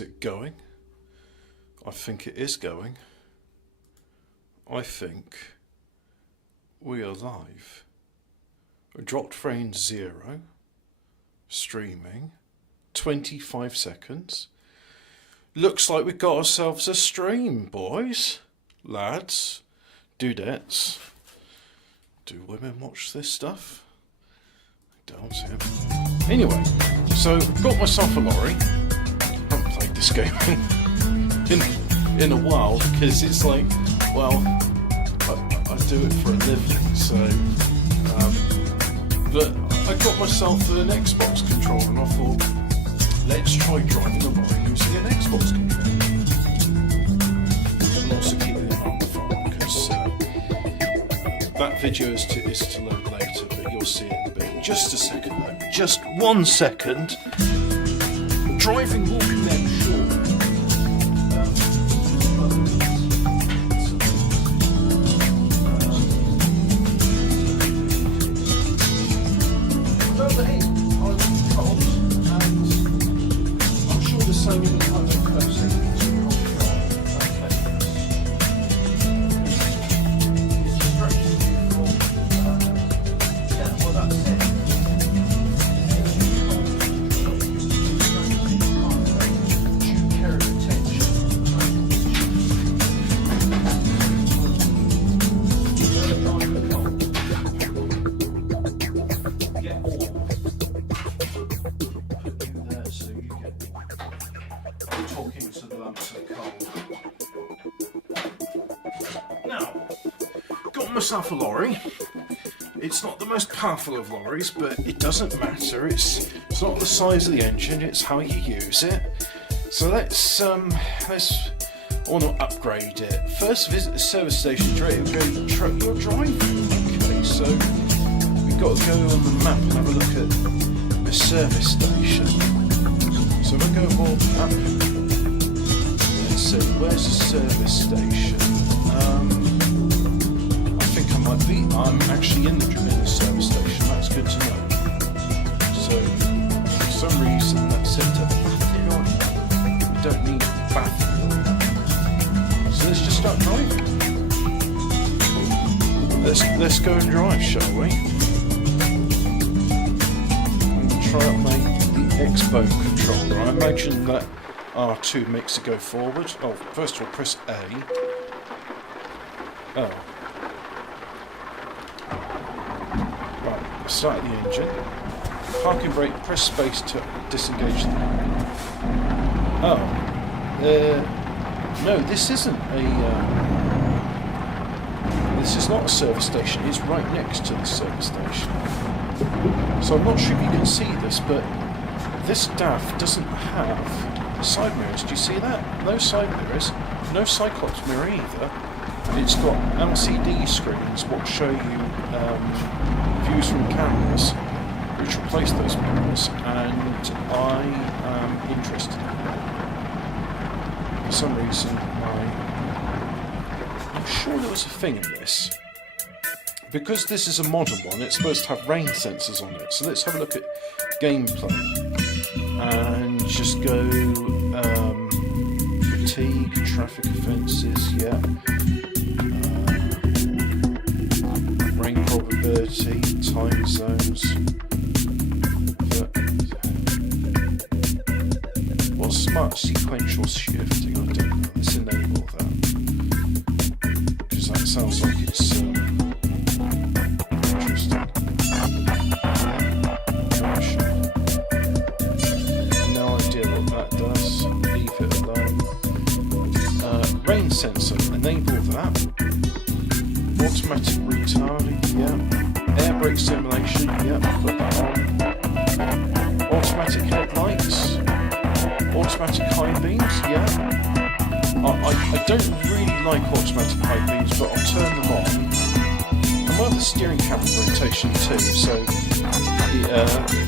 Is it going? I think it is going. I think we are live. Dropped frame 0. Streaming. 25 seconds. Looks like we've got ourselves a stream, boys. Lads. Dudettes. Do women watch this stuff? I don't see it. Anyway, so got myself a lorry. Haven't played this game in a while because it's like, well, I do it for a living, so but I got myself an Xbox controller and I thought, let's try driving a lorry using an Xbox controller. And also keeping it on the phone because that video is to load later, but you'll see it in a bit. Just a second though, just 1 second. Driving will be then short. Over here, I'm cold, and I'm sure there's so many other closing things we can't try. It's distracting you from, yeah, well that's it. Due care of attention. Get all. So you get talking to the lumps of coal. Now, got myself a lorry. It's not the most powerful of lorries, but it doesn't matter. It's not the size of the engine, it's how you use it. So let's I want to upgrade it. First visit the service station, you're driving. Okay, so we've got to go on the map and have a look at the service station. So if I go more up, let's see, where's the service station? I think I might be. I'm actually in the service station. That's good to know. So for some reason that's set up. We don't need bathroom. So let's just start driving. Let's go and drive, shall we? And try out the Xbox controller. I imagine that R2 makes it go forward. Oh, first of all, press A. Oh. Right, start the engine. Parking brake, press space to disengage the... Oh. No, this isn't a... This is not a service station. It's right next to the service station. So I'm not sure if you can see this, but this DAF doesn't have side mirrors. Do you see that? No side mirrors. No Cyclops mirror either. It's got LCD screens what show you views from cameras, which replace those mirrors, and I am interested in that. For some reason, I'm sure there was a thing in this. Because this is a modern one, it's supposed to have rain sensors on it. So let's have a look at gameplay. And just go fatigue, traffic offences, yeah. Rain probability, time zones. What's smart sequential shifting? I don't know. Let's enable that. Because that sounds like it's interesting. No idea what that does. Leave it alone. Rain sensor, enable that. Automatic retarding, yeah. Air brake simulation, yeah, put that on. Automatic headlights. Automatic high beams, yeah. I don't really like automatic high beams, but I'll turn them on. I'm on the steering camera rotation too, so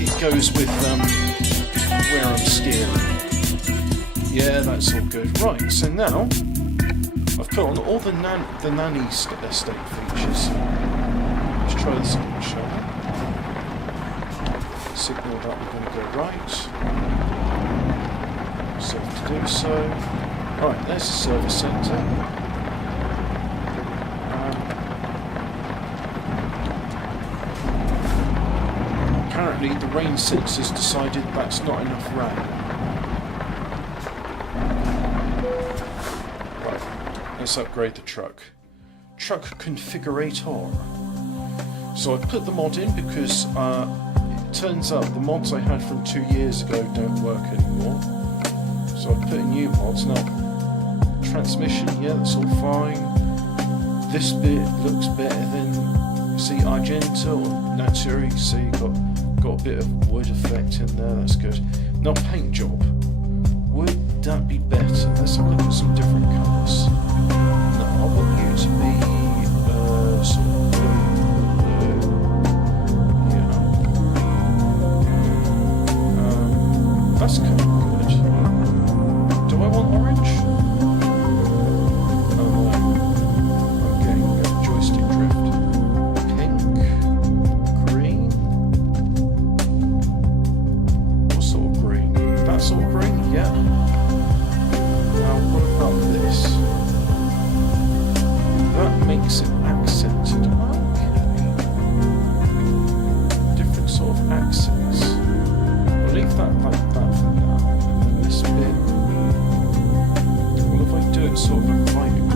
it goes with where I'm steering. Yeah, that's all good. Right, so now I've put on all the nanny state features. Let's try this again, shall we? Signal that we're going to go right. So to do so, right, there's the service centre. Apparently the rain sensor's decided that's not enough rain. Right, let's upgrade the truck. Truck configurator. So I put the mod in because it turns out the mods I had from 2 years ago don't work anymore. So I put in new mods. Now, transmission, yeah, that's all fine. This bit looks better than, see, Argento or Naturi, see, got a bit of wood effect in there, that's good. Now, paint job. Would that be better? Let's have a look at some different colours. No, I want you to be sort of blue. Yeah. That's kind of good. Do I want orange? Oh no. I'm getting a joystick drift. Pink. Green. What sort of green? That sort of green? Yeah. Now what about this? That makes it accented. Okay. Different sort of accents. I'll leave that like that for now. And this bit. What if I do it sort of inviting?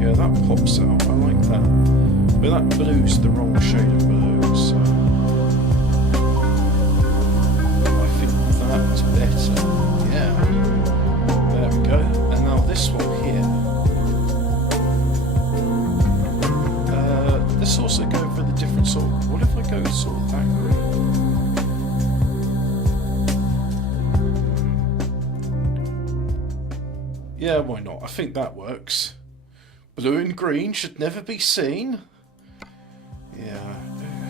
Yeah, that pops out. I like that. But that blue's the wrong shade of blue, so I think that's better. Yeah. There we go. And now this one here. Let's also go for the different sort of, what if I go sort of that green? Yeah, why not? I think that works. Blue and green should never be seen. Yeah,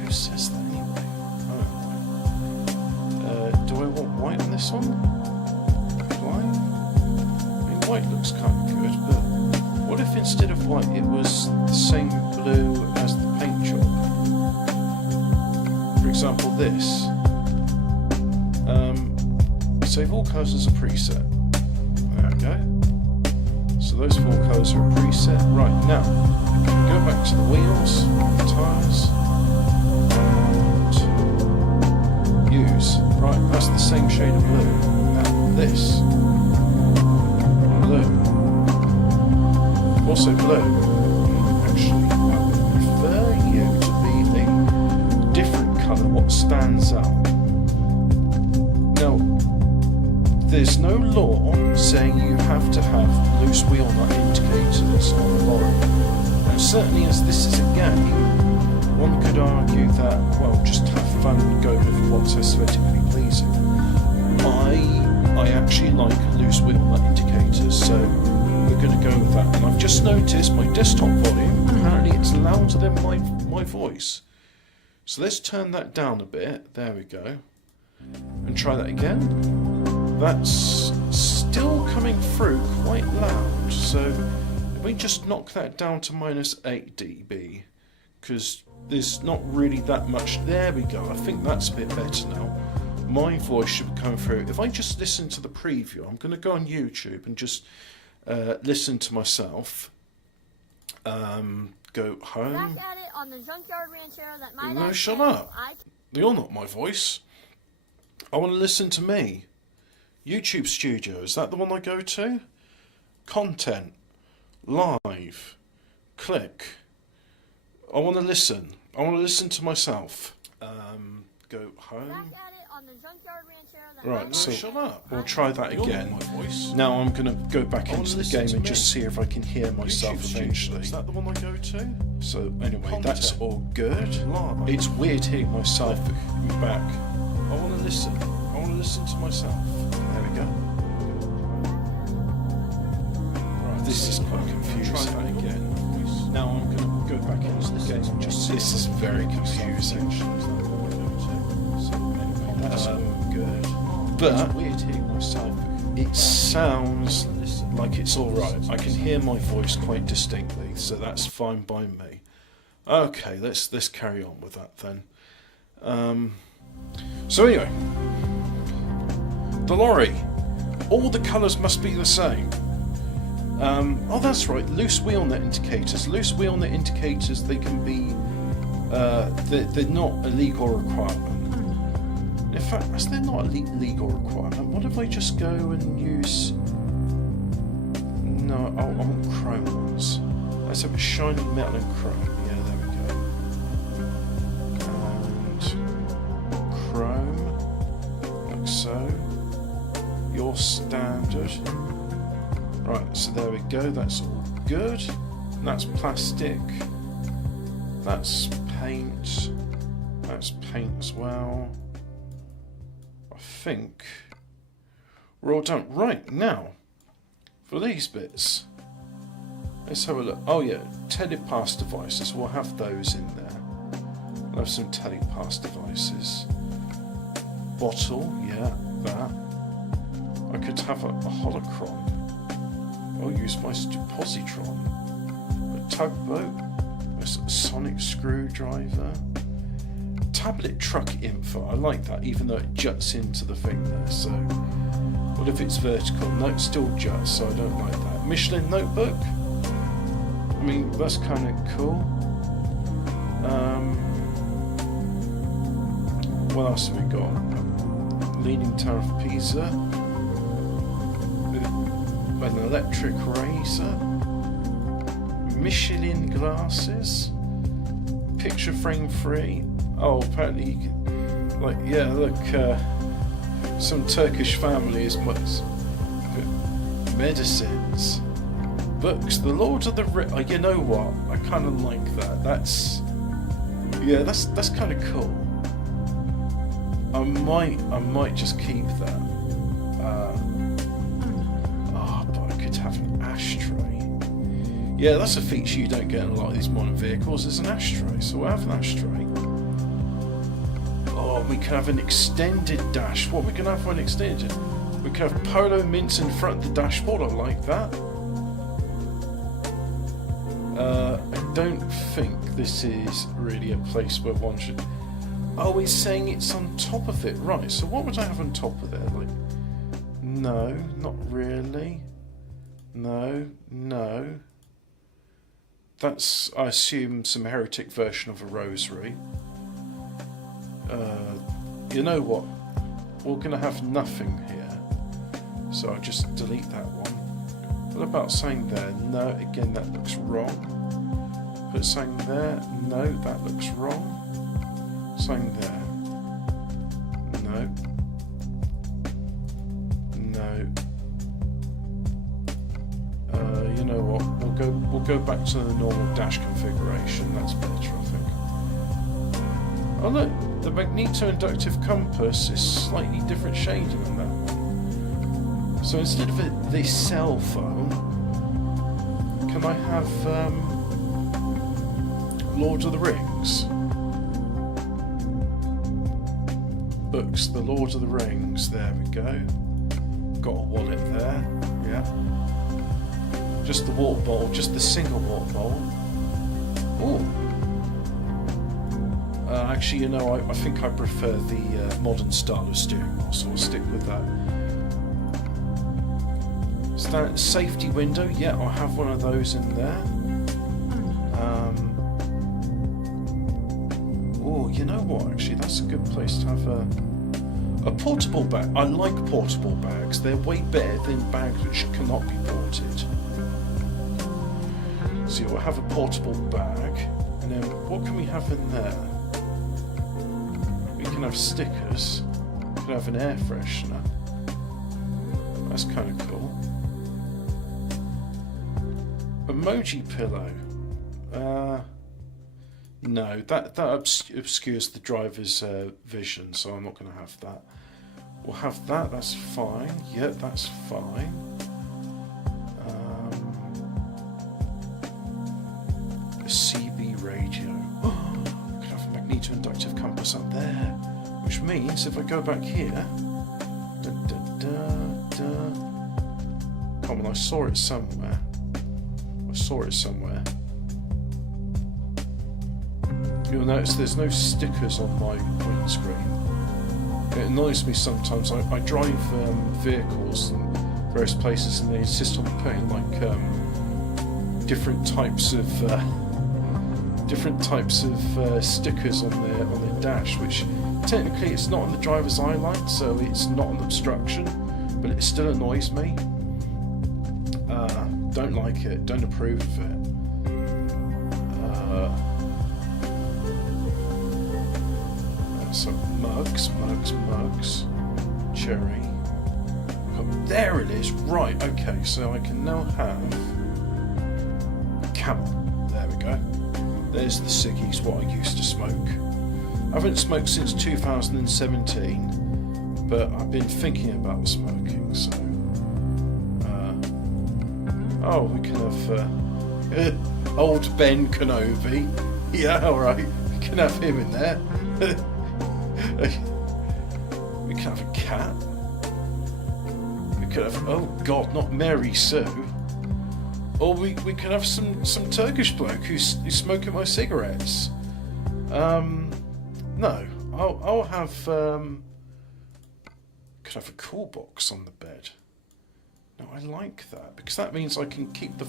who says that anyway? Oh. Do I want white on this one? White? I mean, white looks kind of good, but what if instead of white it was the same blue as the paint job? For example, this. Save all colours as a preset. There we go. So those 4 colours are a preset. Right, now, go back to the wheels, the tyres, and use. Right, that's the same shade of blue. Now, this. Blue. Also blue. Actually, I would prefer you to be a different colour, what stands out. Now, there's no law saying you have to have loose wheel nut indicators on a lorry. And certainly as this is a game, one could argue that, well, just have fun and go with what's aesthetically pleasing. I actually like loose wheel nut indicators, so we're going to go with that. And I've just noticed my desktop volume, apparently it's louder than my voice. So let's turn that down a bit, there we go. And try that again. That's still coming through quite loud, so if we just knock that down to -8 dB, because there's not really that much. There we go, I think that's a bit better now. My voice should be coming through. If I just listen to the preview, I'm going to go on YouTube and just listen to myself. Go home. Back at it on the junkyard rancher that might No, shut up. You're not my voice. I want to listen to me. YouTube Studio, is that the one I go to? Content. Live. Click. I want to listen. I want to listen to myself. Go home. Back at it on the junkyard rancher that Right, so shut up. We'll try that again. Now I'm going to go back into the game and just see if I can hear myself eventually. Is that the one I go to? So anyway, that's all good. It's weird hearing myself back. I want to listen. I want to listen to myself. There we go. Right, this is quite confusing. Try that again. Now I'm going to go back into the game and just see. This is very confusing. That's good. But it's weird hearing myself. It sounds like it's all right. I can hear my voice quite distinctly, so that's fine by me. Okay, let's carry on with that then. So anyway, the lorry. All the colours must be the same. Oh, that's right. Loose wheel nut indicators. Loose wheel nut indicators. They can be. They're not a legal requirement. In fact, as they're not a legal requirement, what if I just go and use? No, I want chrome ones. Let's have a shiny metal and chrome. Yeah, there we go. And chrome, like so. Your standard. Right, so there we go. That's all good. And that's plastic. That's paint. That's paint as well. I think we're all done. Right, now, for these bits, let's have a look. Oh yeah, telepass devices. We'll have those in there. We'll have some telepass devices. Bottle, yeah, that. I could have a holocron. I'll use my positron. A tugboat. A sonic screwdriver. Tablet truck info. I like that, even though it juts into the thing there. So, what if it's vertical? No, it still juts, so I don't like that. Michelin notebook. I mean, that's kind of cool. What else have we got? Leaning Tower of Pisa. An electric razor. Michelin glasses. Picture frame free. Oh, apparently you can, like, yeah, look, some Turkish family is much. Medicines. Books. The Lord of the Rings. You know what? I kind of like that. That's kind of cool. I might just keep that. But I could have an ashtray. Yeah, that's a feature you don't get in a lot of these modern vehicles. There's an ashtray, so we'll have an ashtray. Oh, we can have an extended dash. What we can have for an extended? We can have polo mints in front of the dashboard. I like that. I don't think this is really a place where one should. Oh, he's saying it's on top of it. Right, so what would I have on top of there? Like, no, not really. No. That's, I assume, some heretic version of a rosary. You know what? We're going to have nothing here. So I'll just delete that one. What about saying there? No, again, that looks wrong. Put saying there. No, that looks wrong. Saying there. No. You know what? We'll go back to the normal dash configuration. That's better, I think. Oh look, the magneto-inductive compass is slightly different shading on that one. So instead of the cell phone, can I have Lord of the Rings? Books, the Lord of the Rings. There we go. Got a wallet there. Yeah. Just the water bowl, just the single water bowl. Oh. Actually, you know, I think I prefer the modern style of steering wheel, so I'll stick with that. Safety window, yeah, I'll have one of those in there. Oh, you know what? Actually, that's a good place to have a portable bag. I like portable bags. They're way better than bags which cannot be ported. So we'll have a portable bag, and then what can we have in there? We can have stickers. We can have an air freshener. That's kind of cool. Emoji pillow. No, that obscures the driver's vision, so I'm not going to have that. We'll have that. That's fine. Yep, that's fine. A CB radio. Oh, I could have a magneto-inductive compass up there, which means if I go back here. Come on, I saw it somewhere. You'll notice there's no stickers on my windscreen. It annoys me sometimes. I drive vehicles in various places, and they insist on putting like different types of stickers on their dash, which technically it's not on the driver's eye line, so it's not an obstruction, but it still annoys me. Don't like it. Don't approve of it. So mugs, cherry. Oh, there it is. Right. Okay. So I can now have Camel. There we go. There's the ciggies, what I used to smoke. I haven't smoked since 2017, but I've been thinking about smoking. So, we can have old Ben Kenobi. Yeah, all right. We can have him in there. We can have a cat. We could have, oh God, not Mary Sue. Or we could have some Turkish bloke who's smoking my cigarettes. No, I'll have could have a cool box on the bed. No, I like that because that means I can keep the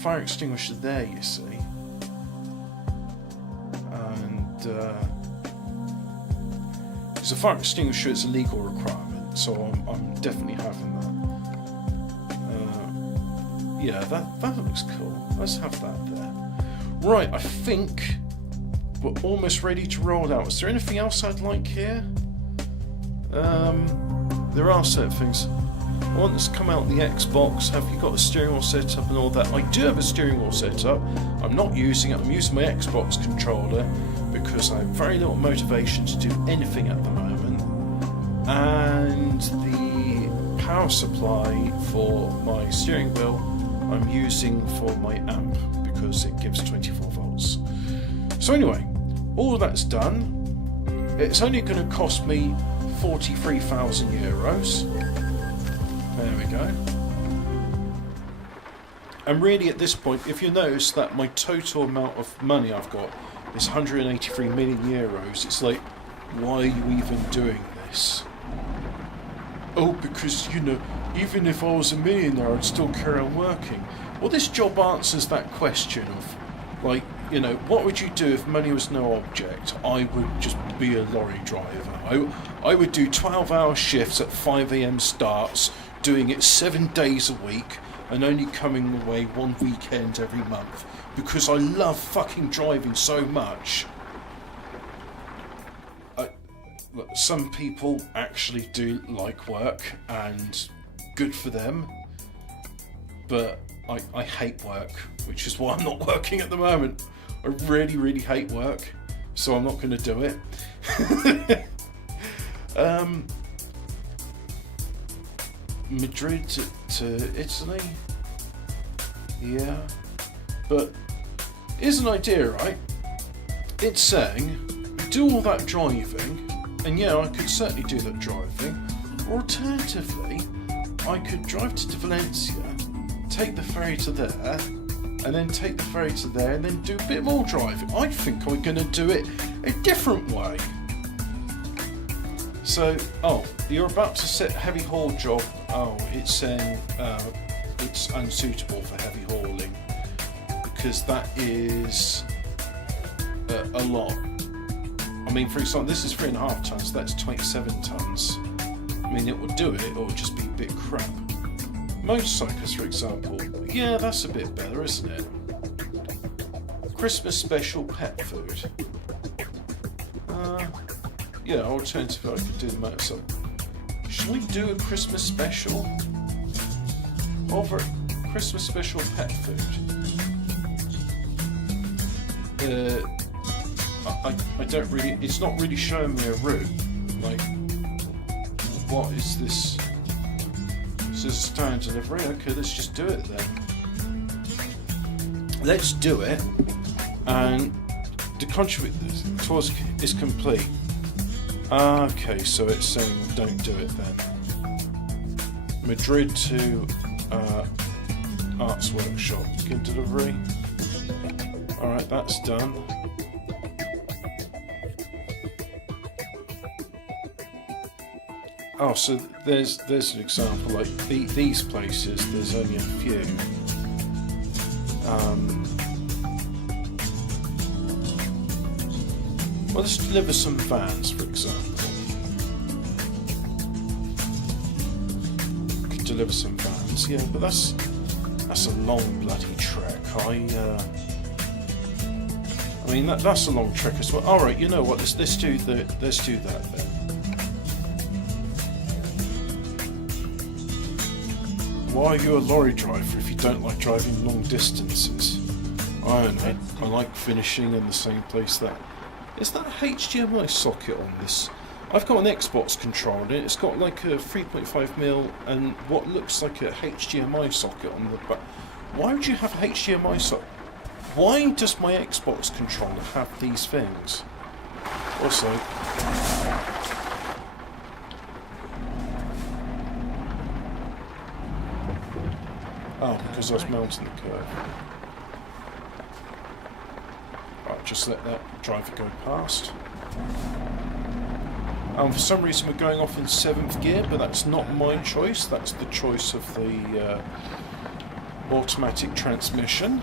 fire extinguisher there. You see, and because a fire extinguisher is a legal requirement, so I'm definitely having that. Yeah, that looks cool. Let's have that there. Right, I think we're almost ready to roll out. Is there anything else I'd like here? There are certain things. I want this to come out the Xbox. Have you got a steering wheel set up and all that? I do have a steering wheel set up. I'm not using it. I'm using my Xbox controller because I have very little motivation to do anything at the moment. And the power supply for my steering wheel I'm using for my amp because it gives 24 volts. So anyway, all of that's done. It's only going to cost me 43,000 euros. There we go. And really at this point, if you notice that my total amount of money I've got is 183 million euros, it's like, why are you even doing this? Oh, because, you know, even if I was a millionaire, I'd still carry on working. Well, this job answers that question of, like, you know, what would you do if money was no object? I would just be a lorry driver. I would do 12-hour shifts at 5 a.m. starts, doing it 7 days a week, and only coming away one weekend every month, because I love fucking driving so much. Look, some people actually do like work, and good for them, but I hate work, which is why I'm not working at the moment. I really, really hate work, so I'm not going to do it. Madrid to Italy, yeah, but here's an idea, right? It's saying do all that driving, and yeah, I could certainly do that driving. Or alternatively, I could drive to Valencia, take the ferry to there, and then take the ferry to there, and then do a bit more driving. I think I'm going to do it a different way. So, you're about to set heavy haul job. Oh, it's saying it's unsuitable for heavy hauling because that is a lot. I mean, for example, this is 3.5 tons. That's 27 tons. I mean, it will do it. It will just be a bit crap. Motorcycles, for example. Yeah, that's a bit better, isn't it? Christmas special pet food. Yeah, alternatively, I could do the motorcycle. Should we do a Christmas special? Over Christmas special pet food. I don't really. It's not really showing me a route. Like, what is this? This is stand delivery. Okay, let's just do it then. Let's do it, and the contribute towards is complete. Okay, so it's saying don't do it then. Madrid to Arts Workshop. Give delivery. Alright, that's done. Oh, so there's an example, like these places, there's only a few. Well, let's deliver some vans, for example. Could deliver some vans, yeah, but that's a long bloody trek. I mean that's a long trek as well. All right, you know what? Let's do that then. Why are you a lorry driver if you don't like driving long distances? I don't know. I like finishing in the same place. That is that a HDMI socket on this? I've got an Xbox controller in it. It's got like a 3.5mm and what looks like a HDMI socket on the back. Why would you have a HDMI socket? Why does my Xbox controller have these things? Also, oh, because I was mounting the curve. Right, just let that driver go past. For some reason we're going off in 7th gear, but that's not my choice. That's the choice of the automatic transmission.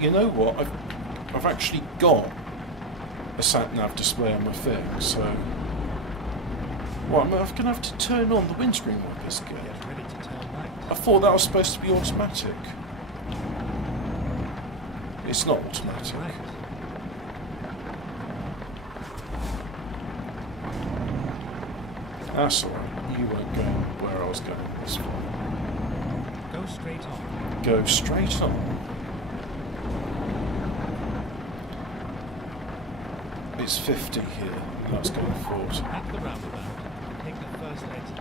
You know what? I've actually got a sat-nav display on my thing, so... Well, I'm going to have to turn on the windscreen wipers again. Get ready to turn right. I thought that was supposed to be automatic. It's not automatic. Right. That's alright. You weren't going where I was going. It's fine. Go straight on. Go straight on. It's 50 here. That's going forward. At the roundabout, take the first exit.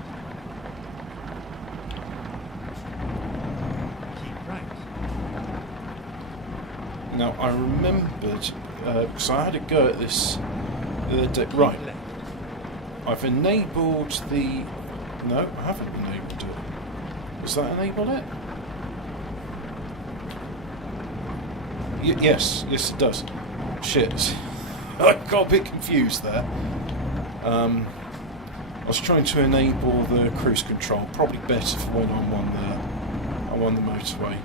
Keep right. Now, I remembered, because I had a go at this the other day. Right, Left. I've enabled the... No, I haven't enabled it. Does that enable it? Yes, it does. Shit. I got a bit confused there. I was trying to enable the cruise control, probably better for when I'm on the motorway.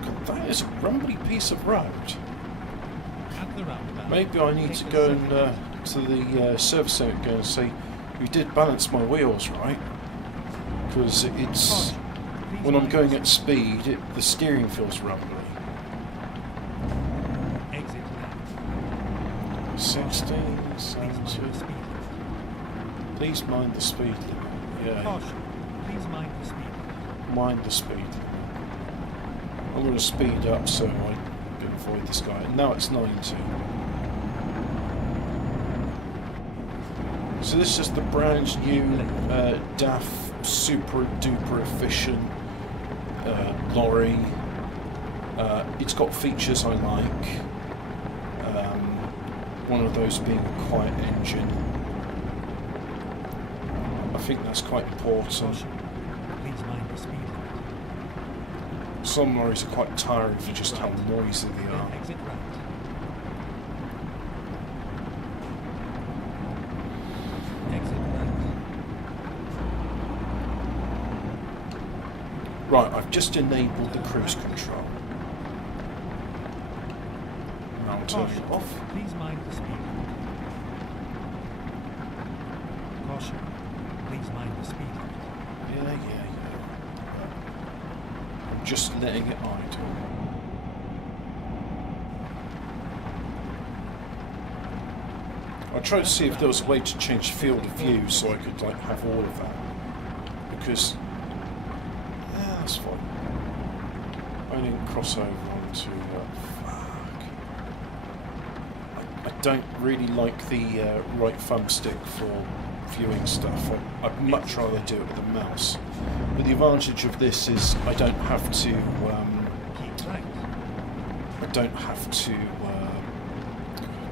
God, that is a rumbly piece of road. At the roundabout. Maybe I need to go and to the service centre and go and say, we did balance my wheels right, because it's when I'm going at speed, the steering feels rumbly. Exit left. 16, Please mind 17. the speed. Please mind the speed limit. Yeah, Caution. Please mind the speed. mind the speed limit. I'm going to speed up so I can avoid this guy. And now it's 90. So this is the brand new DAF super duper efficient lorry. It's got features I like. One of those being a quiet engine. I think that's quite important. Caution. Please mind the speed limit. Some lorries are quite tiring for just how noisy they are. Then exit right. Exit right. Right, I've just enabled the cruise control. Now I'm turning Caution. it off. Please mind the speed limit. Caution. Please mind the speed limit. Yeah. I'm just letting it idle. I tried to see if there was a way to change field of view so I could like have all of that. Because yeah, that's fine. I didn't cross over onto fuck. I don't really like the right thumbstick for viewing stuff. I'd much rather do it with a mouse. But the advantage of this is I don't have to. Keep right. I don't have to.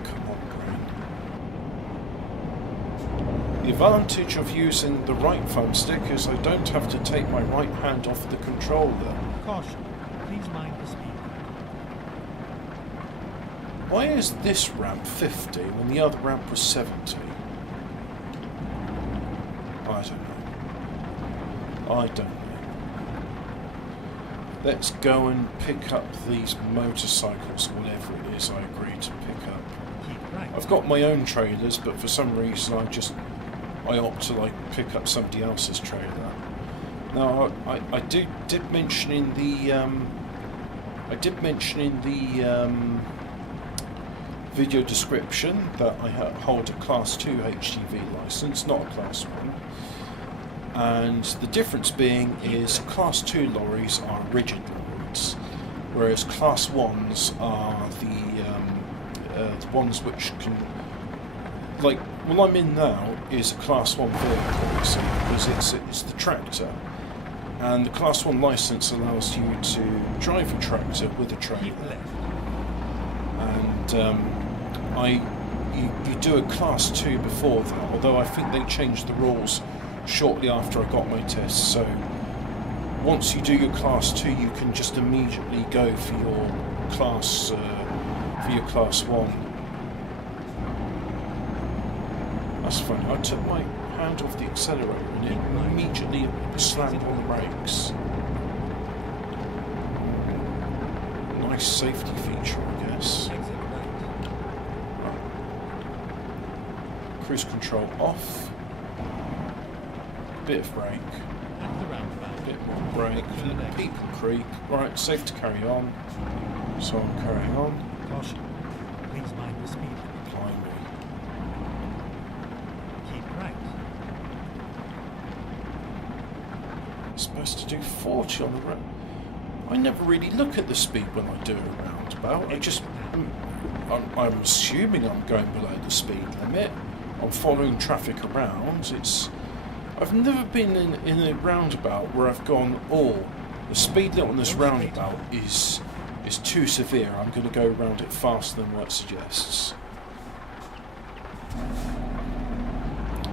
Come on, brain. The advantage of using the right thumbstick is I don't have to take my right hand off the controller. Caution. Please mind the speed limit. Why is this ramp 50 when the other ramp was 70? I don't know. I don't know. Let's go and pick up these motorcycles, whatever it is I agreed to pick up. I've got my own trailers, but for some reason I opt to like pick up somebody else's trailer. Now I did mention in the video description that I hold a Class 2 HGV license, not a Class 1. And the difference being is Class 2 lorries are rigid loads, whereas Class 1s are the ones which can, like, what I'm in now is a Class 1 vehicle, you see, because it's the tractor. And the Class 1 licence allows you to drive a tractor with a trailer. And you do a Class 2 before that, although I think they changed the rules shortly after I got my test. So once you do your Class 2, you can just immediately go for your Class 1. That's funny. I took my hand off the accelerator and it immediately slammed on the brakes. Nice safety feature, I guess. Right. Cruise control off. Bit of brake. Bit more brake. People creep. Right, safe to carry on. So I'm carrying on. Caution. Please mind the speed. Blimey. Keep right. I'm supposed to do 40 on the road. I never really look at the speed when I do a roundabout. I'm assuming I'm going below the speed limit. I'm following traffic around. I've never been in a roundabout where I've gone, oh, the speed limit on this roundabout is too severe. I'm going to go around it faster than what it suggests.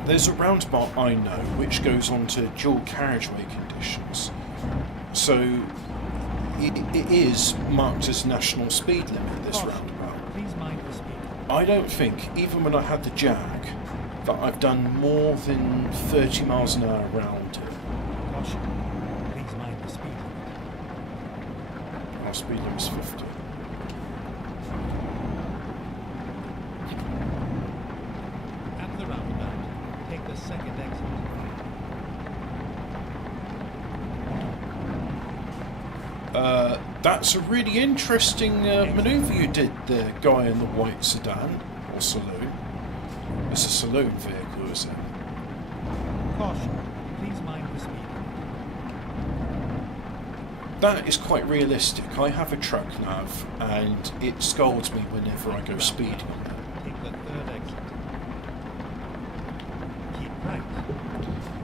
There's a roundabout I know which goes on to dual carriageway conditions. So it is marked as national speed limit, this roundabout. Please mind the speed. I don't think, even when I had the Jag, that I've done more than 30 miles an hour around it. Caution. Please mind the speed. Our speed limit's 50. At the roundabout, take the second exit. That's a really interesting manoeuvre you did there, guy in the white sedan, or saloon. It's a saloon vehicle, is it? Caution. Please mind the speed. That is quite realistic. I have a truck nav, and it scolds me whenever I go speeding on it. Take the third exit. Keep right.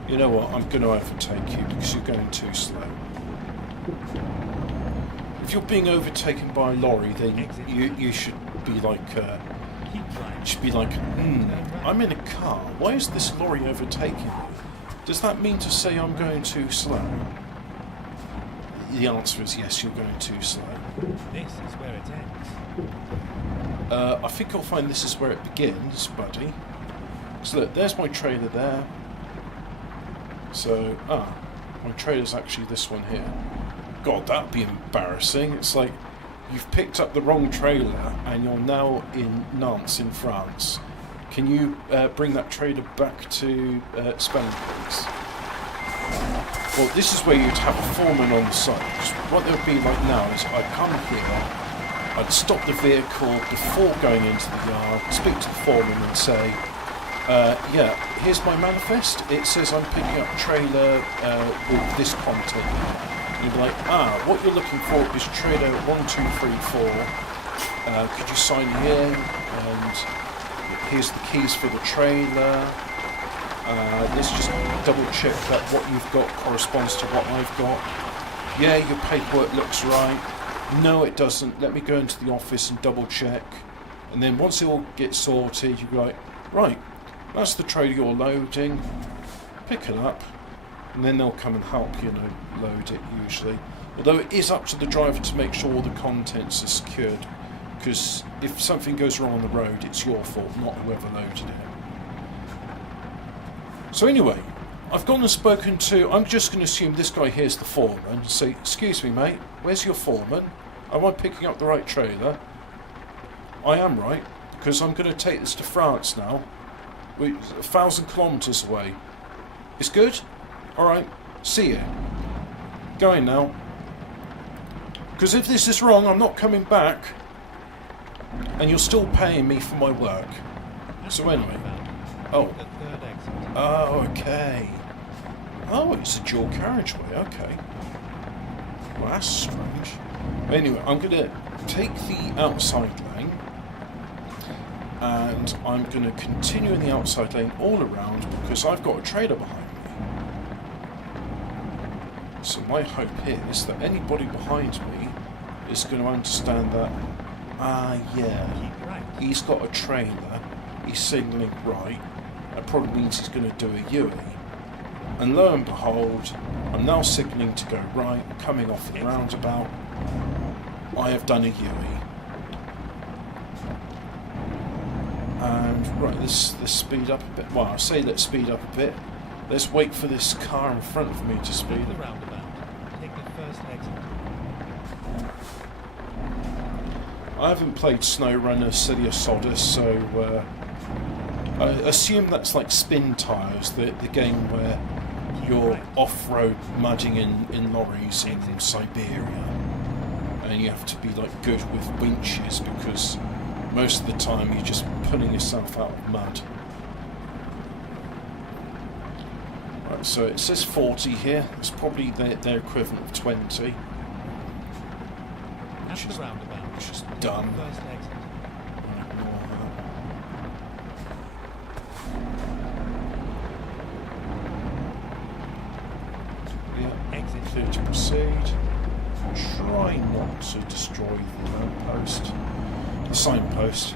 You know what? I'm going to overtake you because you're going too slow. If you're being overtaken by a lorry, then you should be like, I'm in a car. Why is this lorry overtaking me? Does that mean to say I'm going too slow? The answer is yes, you're going too slow. This is where it ends. I think I'll find this is where it begins, buddy. So look, there's my trailer there. So, my trailer's actually this one here. God, that'd be embarrassing. It's like you've picked up the wrong trailer and you're now in Nantes in France. Can you bring that trailer back to Spain, please? Well, this is where you'd have a foreman on the site. What it would be like now is I'd come here, I'd stop the vehicle before going into the yard, speak to the foreman and say, yeah, here's my manifest. It says I'm picking up a trailer with this content. And you'd be like, what you're looking for is trailer 1234. Could you sign here? And here's the keys for the trailer. Let's just double check that what you've got corresponds to what I've got. Yeah, your paperwork looks right. No, it doesn't. Let me go into the office and double check. And then once it all gets sorted, you'd be like, right, that's the trailer you're loading. Pick it up. And then they'll come and help you, load it usually. Although it is up to the driver to make sure all the contents are secured Because if something goes wrong on the road, it's your fault, not whoever loaded it. So anyway, I've gone and spoken to... I'm just going to assume this guy here's the foreman and say, excuse me, mate, where's your foreman? Am I picking up the right trailer? I am right, because I'm going to take this to France now. We're 1,000 kilometres away. It's good? Alright, see you. Going now. Because if this is wrong, I'm not coming back. And you're still paying me for my work. So anyway. Oh. Oh, okay. Oh, it's a dual carriageway, okay. Well, that's strange. Anyway, I'm going to take the outside lane. And I'm going to continue in the outside lane all around because I've got a trailer behind me. So my hope is that anybody behind me is going to understand that, yeah, he's got a trailer, he's signalling right, that probably means he's going to do a U-E. And lo and behold, I'm now signalling to go right, coming off the roundabout, I have done a U-E. And right, let's speed up a bit. Well, I say let's speed up a bit. Let's wait for this car in front of me to speed The up. roundabout. Take the first exit. I haven't played SnowRunner, City of Sodus, so I assume that's like Spin Tires, the game where you're off-road mudding in lorries in Siberia, and you have to be like good with winches because most of the time you're just pulling yourself out of mud. Right, so it says 40 here. It's probably their equivalent of 20. Which is Dumb. First exit. Ignore that. Yeah, Exit. clear to proceed. Try not to destroy the lamppost. The signpost,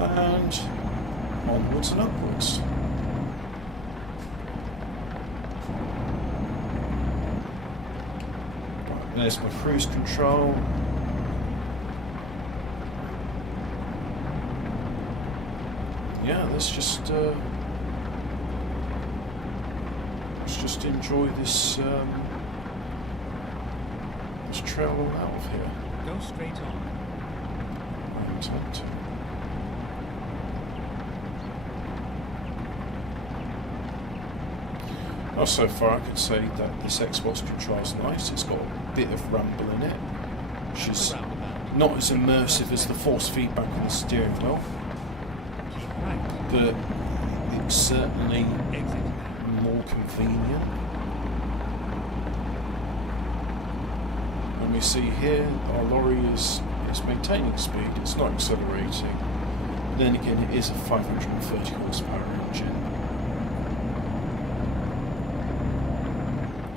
and onwards and upwards. Right, there's my cruise control. Yeah, let's just enjoy this this trail all out of here. Go straight on. Intent. Well, so far I could say that this Xbox control's nice. It's got a bit of rumble in it, which is not as immersive as the force feedback on the steering wheel, Keep right. but it's certainly Exit. more convenient. And we see here our lorry is maintaining speed, it's not accelerating. But then again, it is a 530 horsepower engine.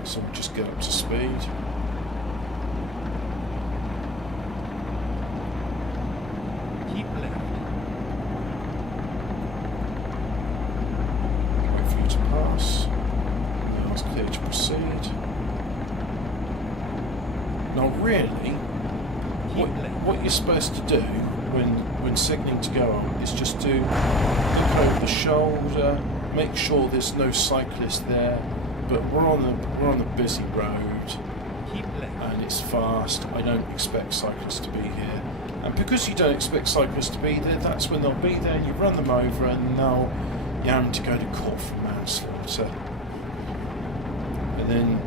So we'll just get up to speed. Keep left. Wait for you to pass. Now it's clear to proceed. Now really, what you're supposed to do when signalling to go on is just to look over the shoulder, make sure there's no cyclist there, but we're on a busy road Keep left. and it's fast. I don't expect cyclists to be here, and because you don't expect cyclists to be there, that's when they'll be there and you run them over and now you're having to go to court for manslaughter. And then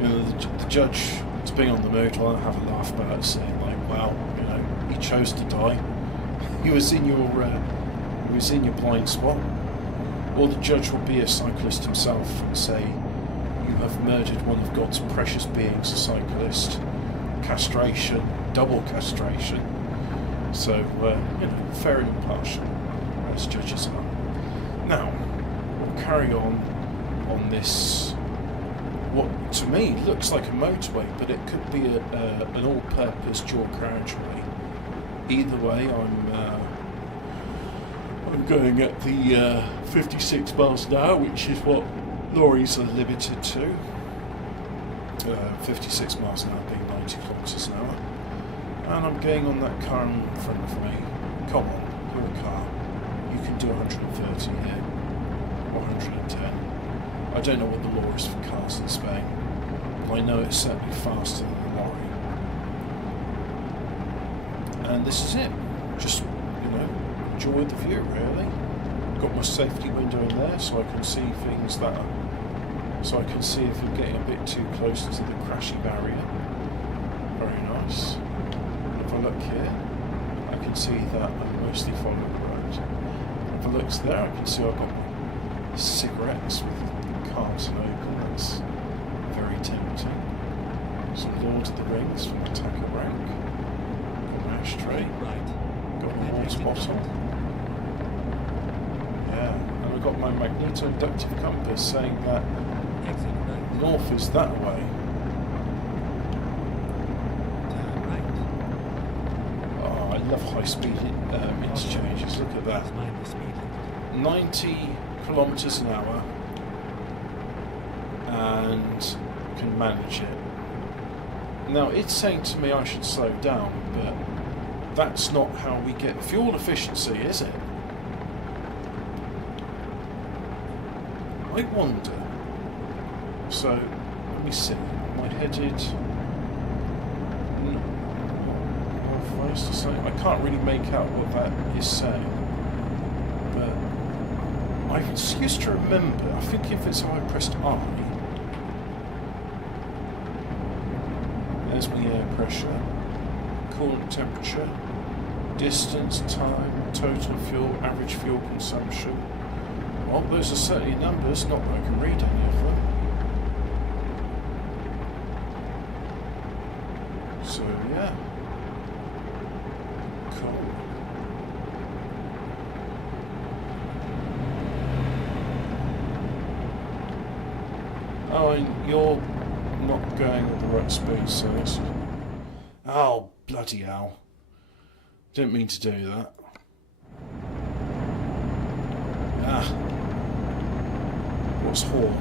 the judge, to be on the mood, will have a laugh about it, saying like, well, he chose to die. He was in your blind spot. Or the judge will be a cyclist himself and say, you have murdered one of God's precious beings, a cyclist. Castration, double castration. So, fair and impartial, as judges are. Now, we'll carry on this, what to me looks like a motorway, but it could be an all-purpose dual carriageway. Either way, I'm going at the 56 miles an hour, which is what lorries are limited to. 56 miles an hour being 90 kilometres an hour. And I'm getting on that car in front of me. Come on, you're a car. You can do 130 here, or 110. I don't know what the law is for cars in Spain, but I know it's certainly faster than a lorry. And this is it. Just, enjoy the view, really. Got my safety window in there so I can see things that are... So I can see if we're getting a bit too close to the crashy barrier. Very nice. And if I look here, I can see that I'm mostly following the road. If I look there, I can see I've got my cigarettes with the carton open. That's very tempting. Some Lord of the Rings from the tacker rack. Got my ashtray. Right. Got my water bottle. Yeah, and I've got my magneto-inductive compass saying that Exit right. north is that way. Turn right. Oh, I love high-speed interchanges. Look at that. Please mind the speed limit. 90 kilometres an hour and can manage it. Now, it's saying to me I should slow down, but that's not how we get fuel efficiency, is it? I wonder. So, let me see. Am I headed... Northwest or something? I can't really make out what that is saying. But I used to remember, I think if it's how I pressed I, there's my air pressure, coolant temperature, distance, time, total fuel, average fuel consumption. Well, those are certainly numbers, not that I can read any of them. So, yeah. Cool. Oh, and you're not going at the right speed, so that's... Oh, bloody hell. Didn't mean to do that. Ah. What's horn?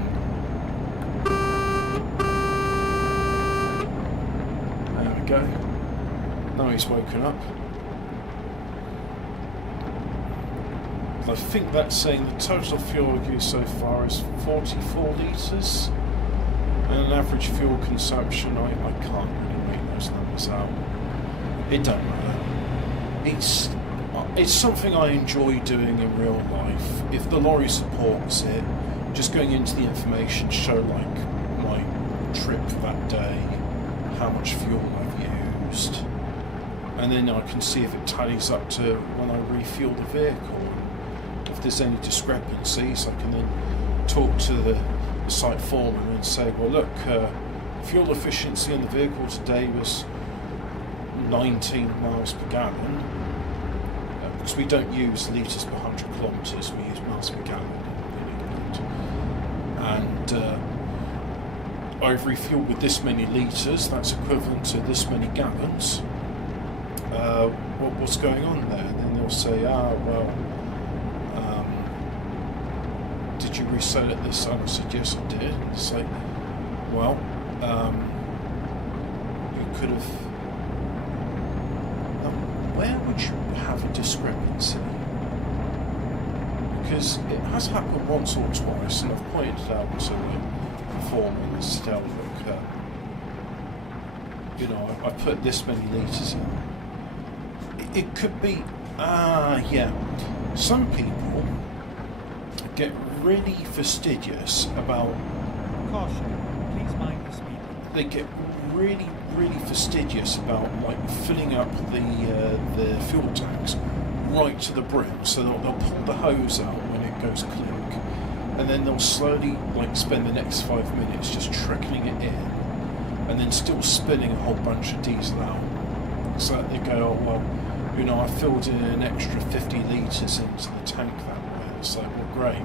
There we go. Now he's woken up. I think that's saying the total fuel used so far is 44 litres. And an average fuel consumption, I can't really make those numbers out. It don't matter. It's something I enjoy doing in real life. If the lorry supports it, just going into the information show like my trip that day, how much fuel I've used, and then I can see if it tallies up to when I refuel the vehicle. If there's any discrepancies, I can then talk to the site foreman and say, well look, fuel efficiency in the vehicle today was 19 miles per gallon, because we don't use litres per 100 kilometres, we use miles per gallon in England. And I've refueled with this many litres, that's equivalent to this many gallons. What's going on there? And then they'll say, did you resell it this time? I said, yes, I did. It's like, well, you could have... where would you have a discrepancy? Because it has happened once or twice, and I've pointed it out to the foreman and said, look, I put this many litres in. It could be, yeah. Some people get really fastidious about... Caution, please mind the speed limit. They get really, really fastidious about like filling up the fuel tanks right to the brim. So they'll pull the hose out when it goes clink, and then they'll slowly spend the next 5 minutes just trickling it in, and then still spilling a whole bunch of diesel out. So they go, oh well, I filled in an extra 50 litres into the tank that way. It's like, well, great,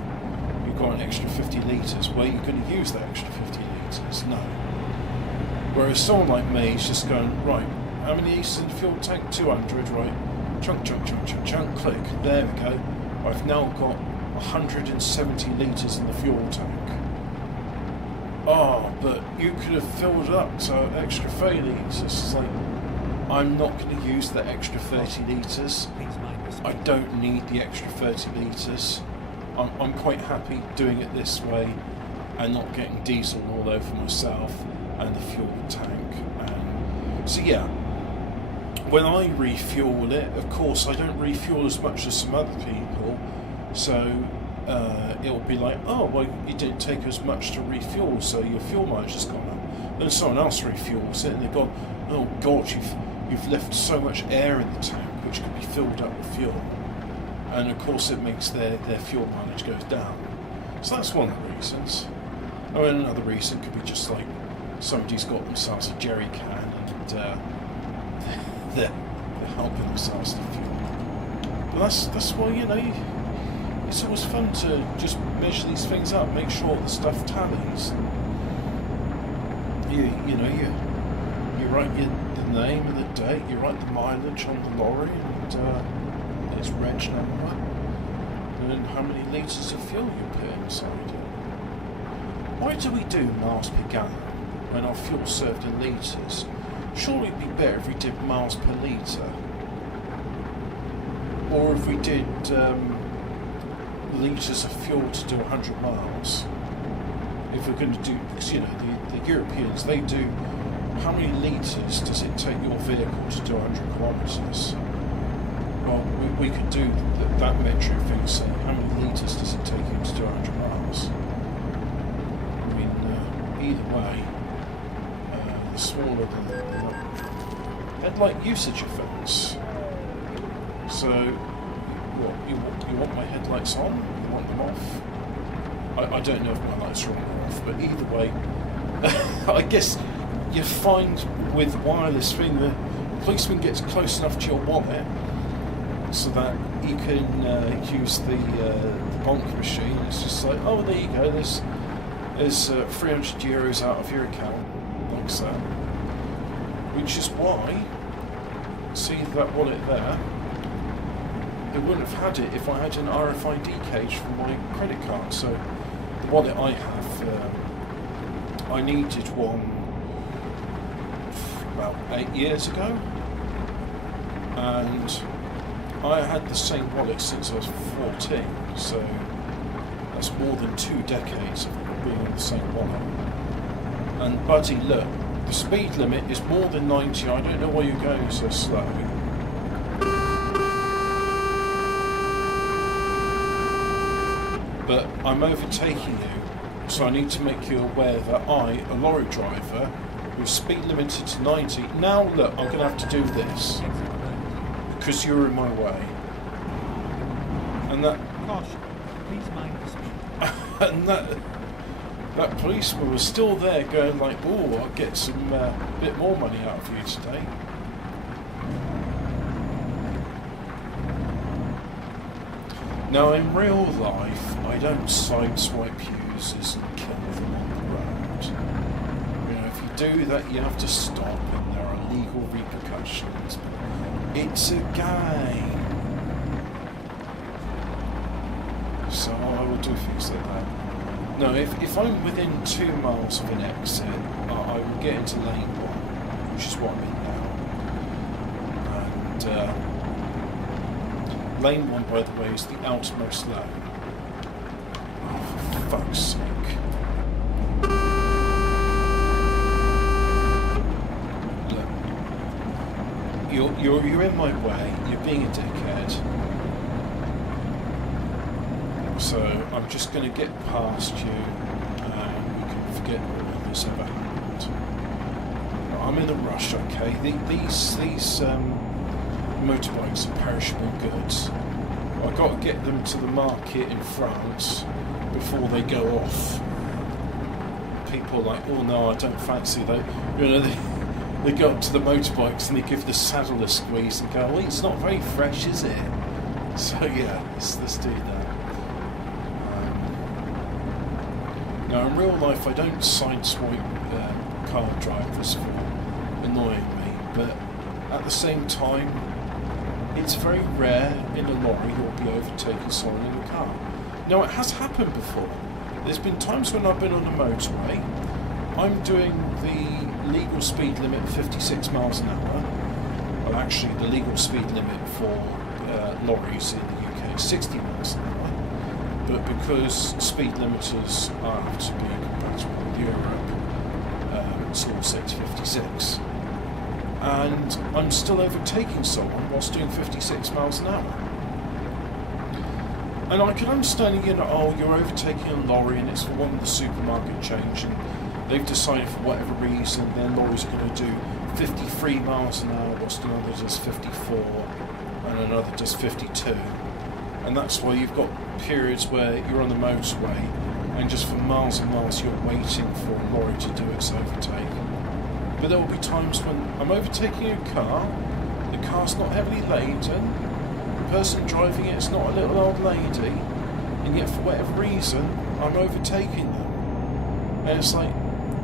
you've got an extra 50 litres. Where are you going to use that extra 50 litres? No. Whereas someone like me is just going, right, how many litres in the fuel tank? 200, right? Chunk, chunk, chunk, chunk, chunk, click. There we go. I've now got 170 litres in the fuel tank. Oh, but you could have filled up to extra 30 litres. It's like, I'm not going to use the extra 30 litres. Please mind the speed. I don't need the extra 30 litres. I'm quite happy doing it this way and not getting diesel all over myself and the fuel tank. And so yeah, when I refuel it, of course I don't refuel as much as some other people, so it'll be like, oh well, you didn't take as much to refuel, so your fuel mileage has gone up. Then someone else refuels it and they've gone, oh god, you've left so much air in the tank which could be filled up with fuel, and of course it makes their fuel mileage goes down. So that's one of the reasons. Oh, and another reason could be just like somebody's got themselves a jerry can and they're helping themselves to fuel. But that's why, you know, it's always fun to just measure these things up, make sure the stuff tallies. You write the name and the date, you write the mileage on the lorry and its reg number, and how many litres of fuel you put inside it. Why do we do miles per gallon when our fuel's served in litres? Surely it'd be better if we did miles per litre. Or if we did litres of fuel to do 100 miles. If we're going to do, because you know, the Europeans, they do, how many litres does it take your vehicle to do 100 kilometres? Well, we could do that metric thing, saying how many litres does it take you to do 100 miles? I mean, either way, the smaller the headlight usage offence. So, what, you want my headlights on? You want them off? I don't know if my lights are on or off, but either way, I guess you find with the wireless thing, the policeman gets close enough to your wallet so that you can use the bonk machine. It's just like, oh, there you go, there's 300 euros out of your account, like that. Which is why, see that wallet there, it wouldn't have had it if I had an RFID cage for my credit card. So the wallet I have, I needed one about 8 years ago, and I had the same wallet since I was 14, so that's more than 2 decades of being on the same wallet. And buddy, look, the speed limit is more than 90. I don't know why you're going so slow. But I'm overtaking you, so I need to make you aware that I, a lorry driver, who's speed limited to 90, now look, I'm going to have to do this, because you're in my way. And that... Caution, please mind the speed. And that policeman was still there going like, oh, I'll get some bit more money out of you today. Now, in real life, I don't sideswipe users and kill them on the road. You know, if you do that, you have to stop, and there are legal repercussions. It's a game. So I will do things like that. No, if I'm within 2 miles of an exit, I will get into lane 1, which is what I'm in now. And lane 1, by the way, is the outermost lane. Oh, for fuck's sake. Look, you're in my way, you're being a dickhead. So I'm just going to get past you and we can forget all this ever happened. I'm in a rush, okay? These motorbikes are perishable goods. I've got to get them to the market in France before they go off. People are like, oh no, I don't fancy that. You know, they go up to the motorbikes and they give the saddle a squeeze and go, well, it's not very fresh, is it? So yeah, let's do that. Now, in real life, I don't sideswipe car drivers for annoying me, but at the same time, it's very rare in a lorry you'll be overtaking someone in a car. Now, it has happened before. There's been times when I've been on a motorway, I'm doing the legal speed limit 56 miles an hour, Well, actually, the legal speed limit for lorries in the UK is 60 miles an hour, but because speed limiters have to be compatible with Europe, it's all set to 56. And I'm still overtaking someone whilst doing 56 miles an hour. And I can understand, you're overtaking a lorry and it's for one of the supermarket chains, and they've decided for whatever reason their lorry's going to do 53 miles an hour whilst another does 54 and another does 52. And that's why you've got periods where you're on the motorway and just for miles and miles you're waiting for a lorry to do its overtake. But there will be times when I'm overtaking a car, the car's not heavily laden, the person driving it is not a little old lady, and yet for whatever reason I'm overtaking them. And it's like,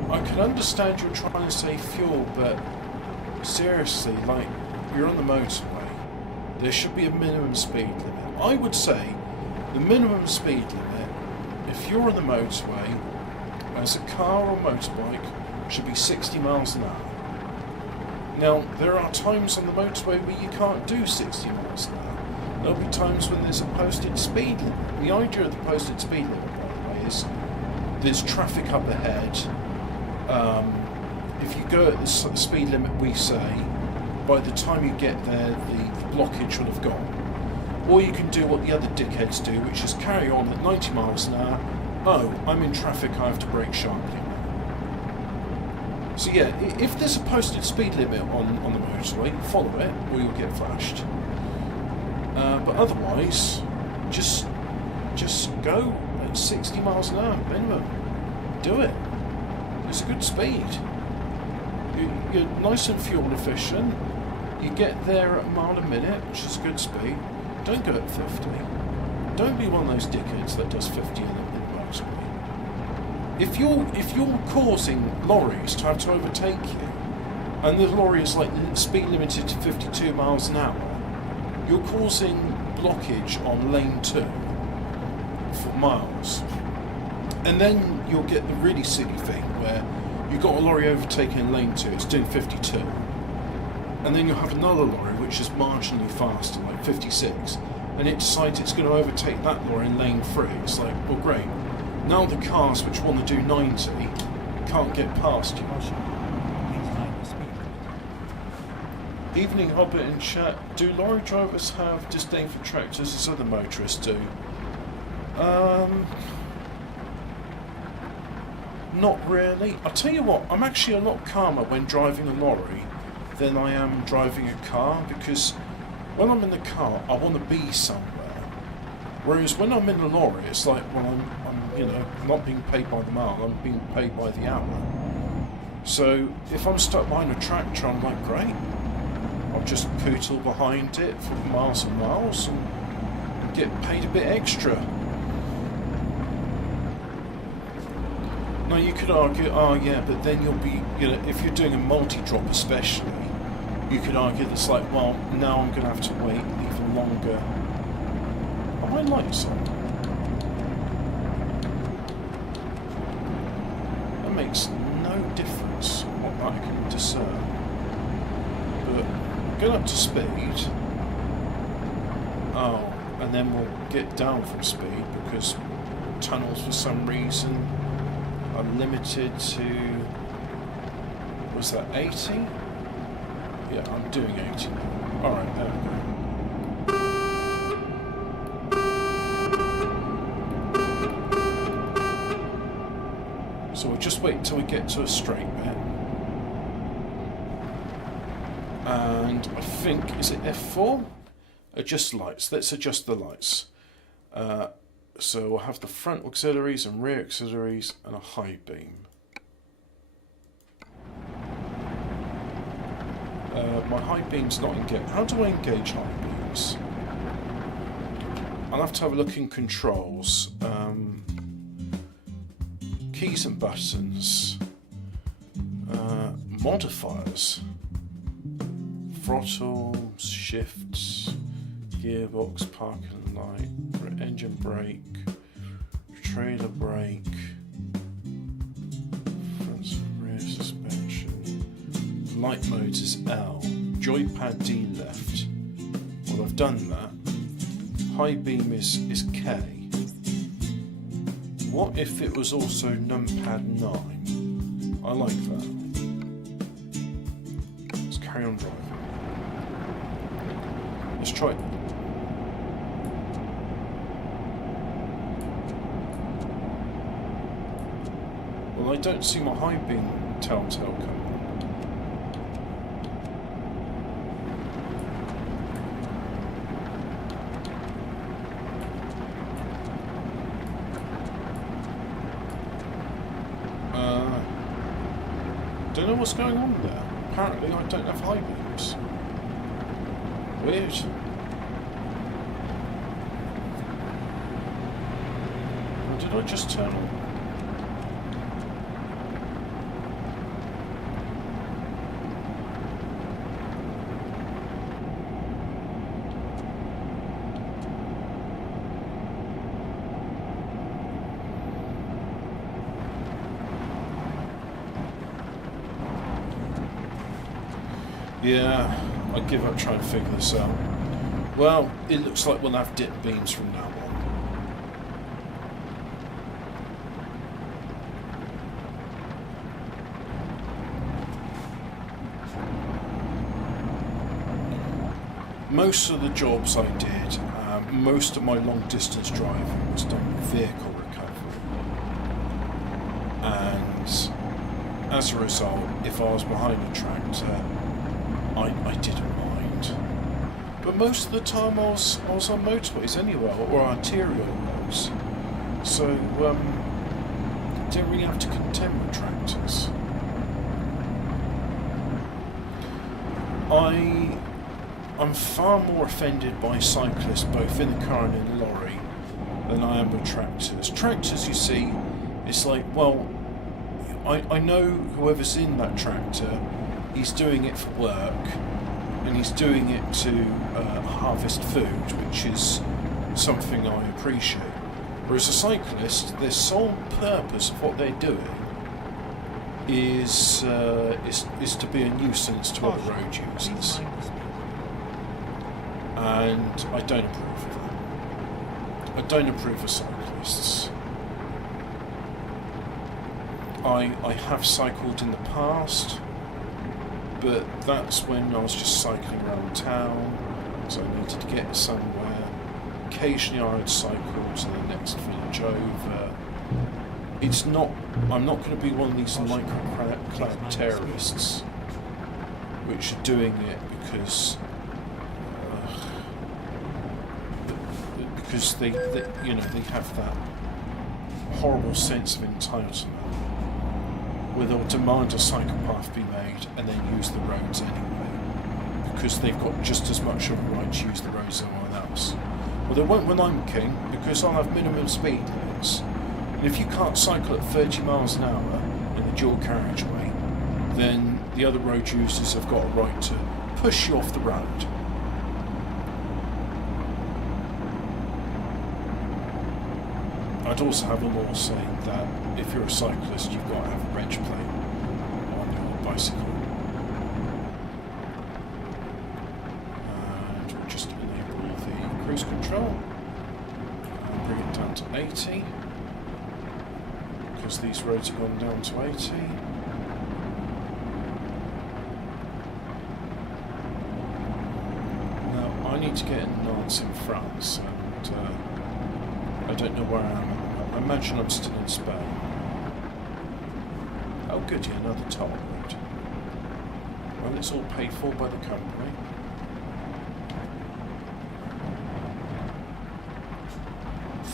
I can understand you're trying to save fuel, but seriously, like, you're on the motorway. There should be a minimum speed limit. I would say the minimum speed limit, if you're on the motorway, as a car or motorbike, should be 60 miles an hour. Now, there are times on the motorway where you can't do 60 miles an hour. There'll be times when there's a posted speed limit. The idea of the posted speed limit, by the way, is there's traffic up ahead. If you go at the speed limit we say, by the time you get there, the blockage will have gone. Or you can do what the other dickheads do, which is carry on at 90 miles an hour. Oh, I'm in traffic, I have to brake sharply. So yeah, if there's a posted speed limit on the motorway, follow it, or you'll get flashed. But otherwise, just go at 60 miles an hour minimum. Do it. It's a good speed. You're nice and fuel efficient. You get there at a mile a minute, which is good speed. Don't go at 50. Don't be one of those dickheads that does 50 in the motorway. If you're causing lorries to have to overtake you, and the lorry is like speed limited to 52 miles an hour, you're causing blockage on lane 2 for miles. And then you'll get the really silly thing where you've got a lorry overtaking in lane 2, it's doing 52. And then you'll have another lorry which is marginally faster, like 56, and it decides it's going to overtake that lorry in lane 3. It's like, well, great. Now the cars which want to do 90 can't get past you. Please mind the speed limit. Evening Hobbit in chat. Do lorry drivers have disdain for tractors as other motorists do? Not really. I'll tell you what, I'm actually a lot calmer when driving a lorry than I am driving a car, because when I'm in the car I want to be somewhere. Whereas when I'm in the lorry, it's like, well, I'm not being paid by the mile, I'm being paid by the hour. So if I'm stuck behind a tractor, I'm like, great, I'll just pootle behind it for miles and miles and get paid a bit extra. Now you could argue, oh yeah, but then you'll be, if you're doing a multi-drop especially, you could argue that's like, well, now I'm going to have to wait even longer. Are my lights on? That makes no difference what I can discern. But get up to speed. Oh, and then we'll get down from speed because tunnels for some reason are limited to, was that 80? Yeah, I'm doing 80 now. Alright, there we go. So we'll just wait until we get to a straight bit. And I think, is it F4? Adjust lights. Let's adjust the lights. So we'll have the front auxiliaries and rear auxiliaries and a high beam. My high beam's not engaged. How do I engage high beams? I'll have to have a look in controls. Keys and buttons. Modifiers. Throttle, shifts, gearbox, parking light, engine brake, trailer brake, front and rear suspension. Light modes is L, joypad D left. Well, I've done that. High beam is K. What if it was also numpad 9? I like that. Let's carry on driving. Let's try it. Well, I don't see my high beam telltale coming. Don't know what's going on there. Apparently I don't have high beams. Weird. Or did I just turn on? Yeah, I give up trying to figure this out. Well, it looks like we'll have dip beams from now on. Most of the jobs I did, most of my long distance driving was done with vehicle recovery. And as a result, if I was behind a tractor, I didn't mind. But most of the time I was on motorways anyway, or arterial roads. So, didn't really have to contend with tractors. I'm far more offended by cyclists, both in the car and in the lorry, than I am with tractors. Tractors, you see, it's like, well, I know whoever's in that tractor, he's doing it for work, and he's doing it to harvest food, which is something I appreciate. Whereas a cyclist, their sole purpose of what they're doing is to be a nuisance to other road users. And I don't approve of that. I don't approve of cyclists. I have cycled in the past, but that's when I was just cycling around town, so I needed to get somewhere. Occasionally I would cycle to the next village over. I'm not going to be one of these lycra-clad terrorists which are doing it because they have that horrible sense of entitlement, where they'll demand a psychopath be made and then use the roads anyway, because they've got just as much of a right to use the roads as anyone else. Well, they won't when I'm king, because I'll have minimum speed limits. And if you can't cycle at 30 miles an hour in the dual carriageway, then the other road users have got a right to push you off the road. I'd also have a law saying that if you're a cyclist, you've got to have a reg plate on your bicycle. And we'll just enable the cruise control and bring it down to 80, because these roads have gone down to 80. Now I need to get in Nantes in France, and I don't know where I am. I imagine I'm still in Spain. Oh good, yeah, another toll road. Well, it's all paid for by the company.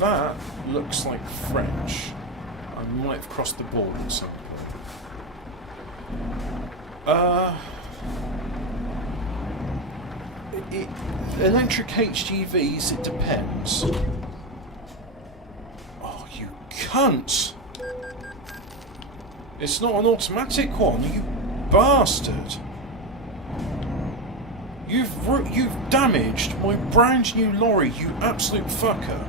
That looks like French. I might have crossed the border at some point. Electric HGVs, it depends. Cunt! It's not an automatic one, you bastard! You've damaged my brand new lorry, you absolute fucker!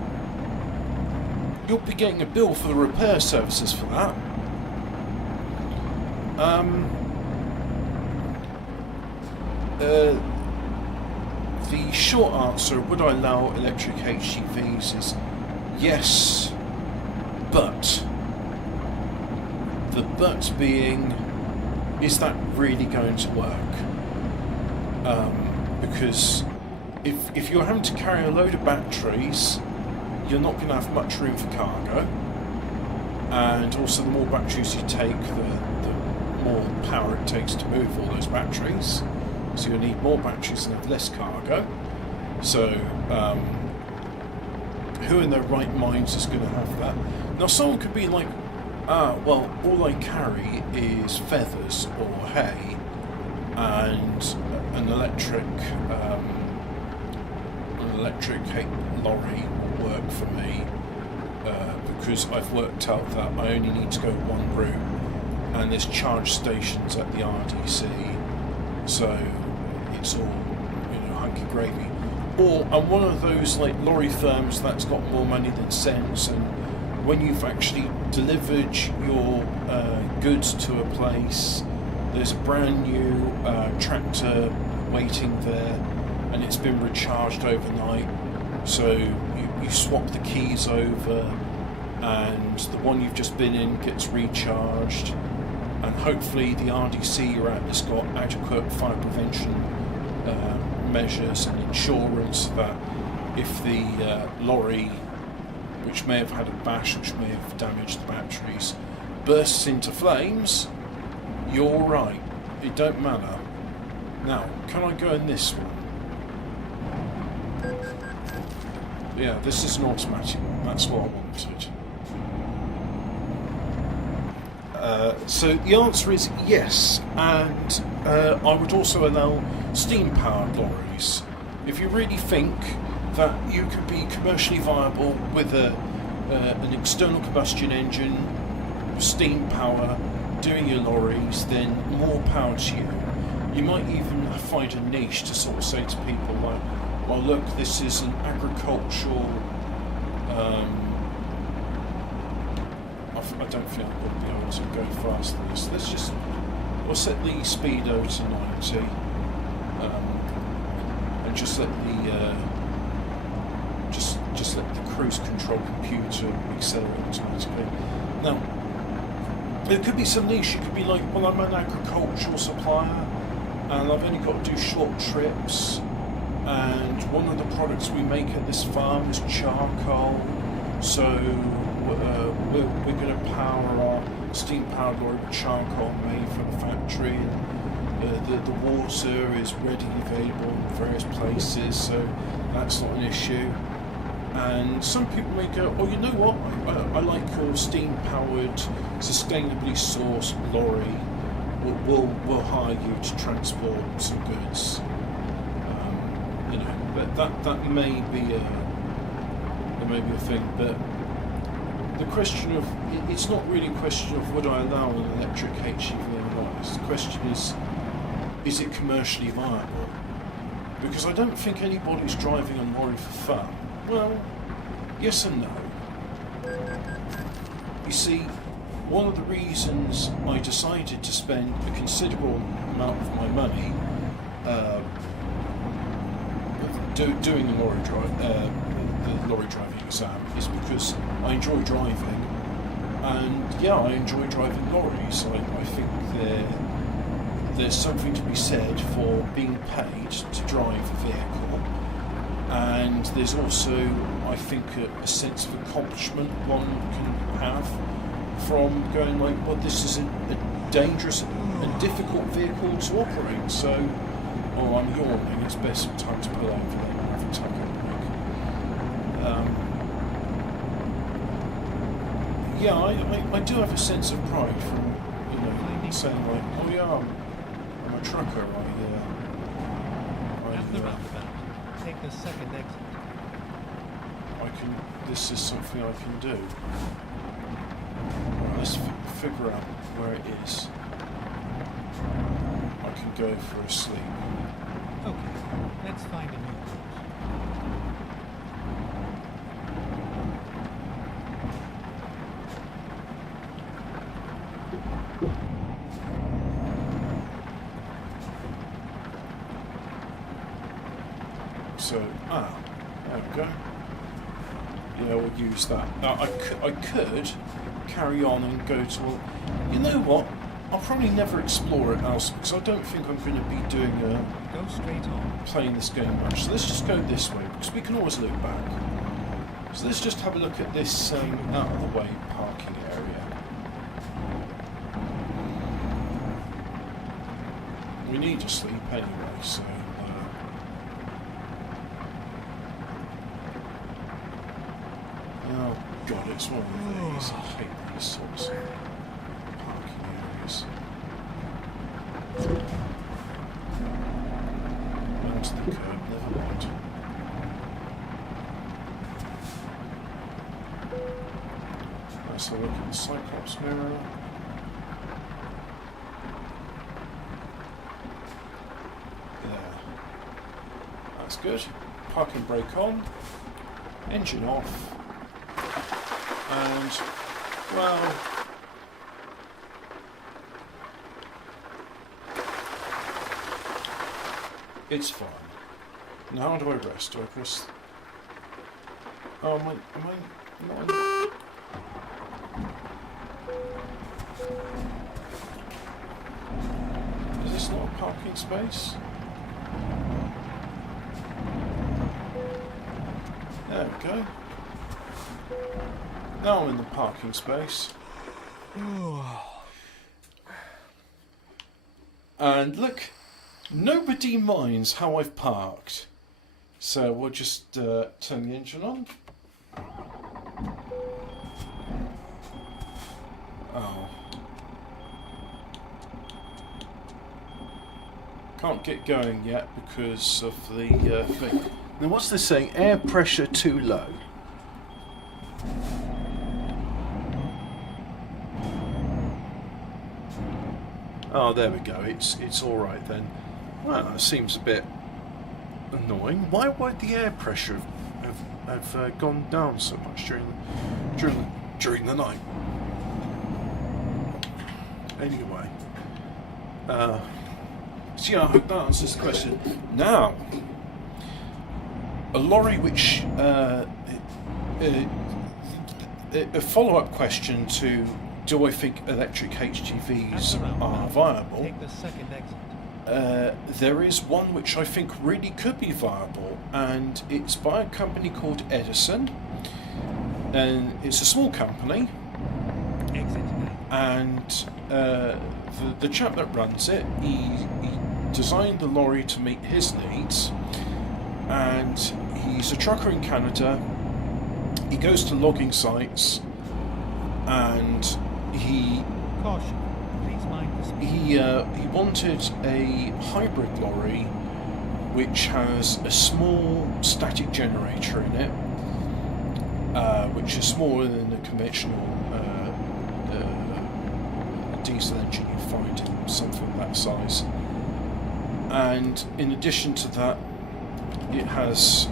You'll be getting a bill for the repair services for that. the short answer, would I allow electric HGVs, is yes, but. The but being, is that really going to work? Because if you're having to carry a load of batteries, you're not going to have much room for cargo. And also the more batteries you take, the more power it takes to move all those batteries. So you'll need more batteries and have less cargo. So who in their right minds is going to have that? Now someone could be like, well, all I carry is feathers or hay, and an electric lorry will work for me because I've worked out that I only need to go one route, and there's charge stations at the RDC, so it's all hunky gravy. Or I'm one of those like lorry firms that's got more money than sense, and when you've actually delivered your goods to a place, there's a brand new tractor waiting there, and it's been recharged overnight. So you swap the keys over, and the one you've just been in gets recharged, and hopefully the RDC you're at has got adequate fire prevention measures and insurance that if the lorry, which may have had a bash, which may have damaged the batteries, bursts into flames, you're all right. It don't matter. Now, can I go in this one? Yeah, this is an automatic one. That's what I wanted. So the answer is yes, and I would also allow steam-powered lorries. If you really think that you could be commercially viable with an external combustion engine, steam power, doing your lorries, then more power to you. You might even find a niche to sort of say to people like, well look, this is an agricultural, I don't feel I'm going to be able to go faster than this. We'll set the speedo to 90, and just let the just let the cruise control computer accelerate automatically. Now, there could be some niche. You could be like, well, I'm an agricultural supplier, and I've only got to do short trips, and one of the products we make at this farm is charcoal, so we're going to power our steam-powered lorry with charcoal made from the factory, and the water is readily available in various places, so that's not an issue. And some people may go, oh, you know what, I like your steam-powered, sustainably sourced lorry. We'll hire you to transport some goods. But that may be a thing. But the question of, it's not really a question of would I allow an electric HGV or not. The question is it commercially viable? Because I don't think anybody's driving a lorry for fun. Well, yes and no. You see, one of the reasons I decided to spend a considerable amount of my money doing the lorry driving exam is because I enjoy driving, and yeah, I enjoy driving lorries. I think there's something to be said for being paid to drive a vehicle. And there's also, I think, a sense of accomplishment one can have from going like, well, this is a dangerous and difficult vehicle to operate. So, oh, I'm yawning. It's best time to pull over then and have a tuck and break. Yeah, I do have a sense of pride from saying like, oh yeah, I'm a trucker. After the roundabout, take the second exit. This is something I can do. Right, let's figure out where it is. I can go for a sleep. Okay, let's find a new course. So, there we go. Yeah, we'll use that. Now, I could carry on and go to... You know what? I'll probably never explore it else because I don't think I'm going to be doing Go straight on. playing this game much. So let's just go this way because we can always loop back. So let's just have a look at this out of the way parking area. We need to sleep anyway, so... Oh god, it's one of these. I hate these sorts of parking areas. Onto the curb, never mind. Let's have a look at the Cyclops mirror. There. That's good. Parking brake on. Engine off. And, well, it's fine. Now how do I rest? Do I press... Oh, am I not in... Is this not a parking space? There we go. Now I'm in the parking space. And look, nobody minds how I've parked. So we'll just turn the engine on. Oh. Can't get going yet because of the thing. Now what's this saying? Air pressure too low. Oh, there we go. It's all right then. Well, that seems a bit annoying. Why would the air pressure have gone down so much during the night? Anyway, so yeah, I hope that answers the question. Now, a lorry which a follow-up question to. Do I think electric HGVs are viable? Take the second exit. There is one which I think really could be viable, and it's by a company called Edison, and it's a small company. Exit. And the chap that runs it, he designed the lorry to meet his needs, and he's a trucker in Canada. He goes to logging sites, and he Caution. Please mind the speed. he wanted a hybrid lorry which has a small static generator in it, which is smaller than a conventional diesel engine you find in something that size. And in addition to that, it has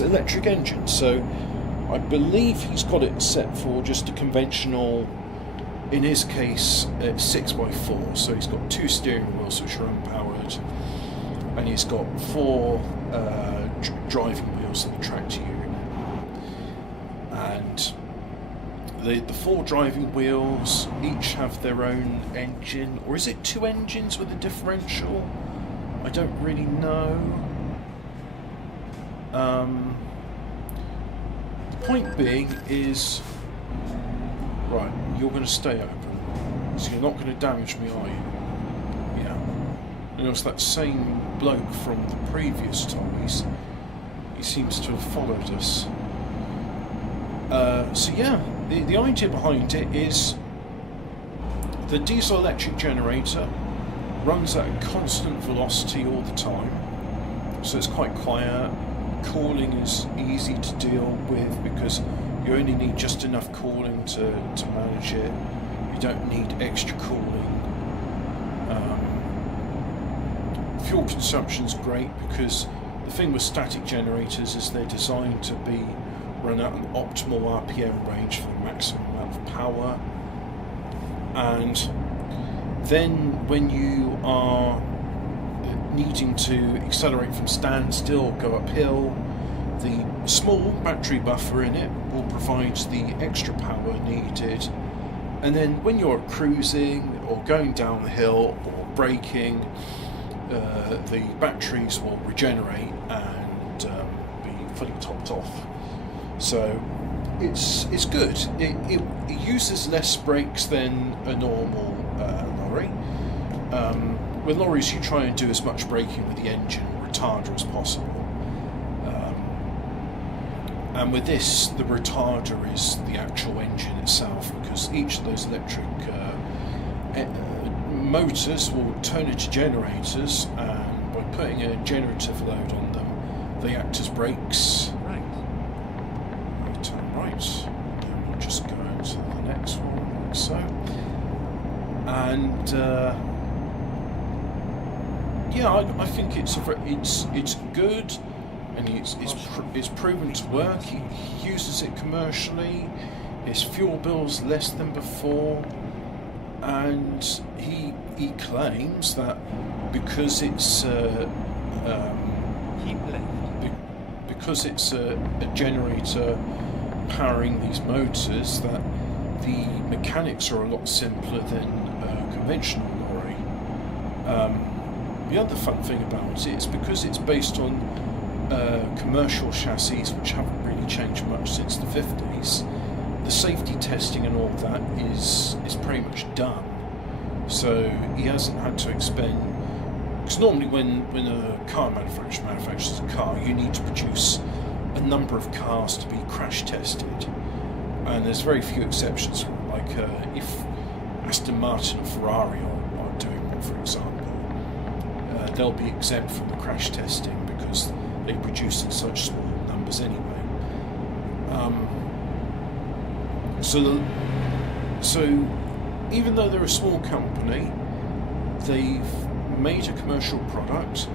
electric engine. So I believe he's got it set for just a conventional, in his case, 6x4. So he's got 2 steering wheels which are unpowered, and he's got 4 driving wheels in the tractor unit. And the 4 driving wheels each have their own engine, or is it 2 engines with a differential? I don't really know. The point being is, right, you're going to stay open, so you're not going to damage me, are you? Yeah. And it was that same bloke from the previous toys. He seems to have followed us. So yeah, the idea behind it is the diesel-electric generator runs at a constant velocity all the time, so it's quite quiet. Cooling is easy to deal with because you only need just enough cooling to manage it. You don't need extra cooling. Fuel consumption's great because the thing with static generators is they're designed to be run at an optimal RPM range for the maximum amount of power. And then when you are needing to accelerate from standstill, go uphill. The small battery buffer in it will provide the extra power needed, and then when you're cruising or going down the hill or braking, the batteries will regenerate and be fully topped off. So it's good. It uses less brakes than a normal lorry. With lorries, you try and do as much braking with the engine or retarder as possible. And with this, the retarder is the actual engine itself, because each of those electric motors will turn into generators, and by putting a generative load on them, they act as brakes. Right. Turn right, and we'll just go to the next one, like so. And yeah, I think it's good, and it's proven to work. He uses it commercially. His fuel bill's less than before, and he claims that because it's because it's a generator powering these motors, that the mechanics are a lot simpler than a conventional lorry. The other fun thing about it is because it's based on commercial chassis, which haven't really changed much since the 50s, the safety testing and all that is pretty much done. So he hasn't had to expend, because normally when a car manufacturer manufactures a car, you need to produce a number of cars to be crash tested, and there's very few exceptions. Like if Aston Martin and Ferrari are doing one, for example, they'll be exempt from the crash testing because they produce in such small numbers anyway. So even though they're a small company, they've made a commercial product.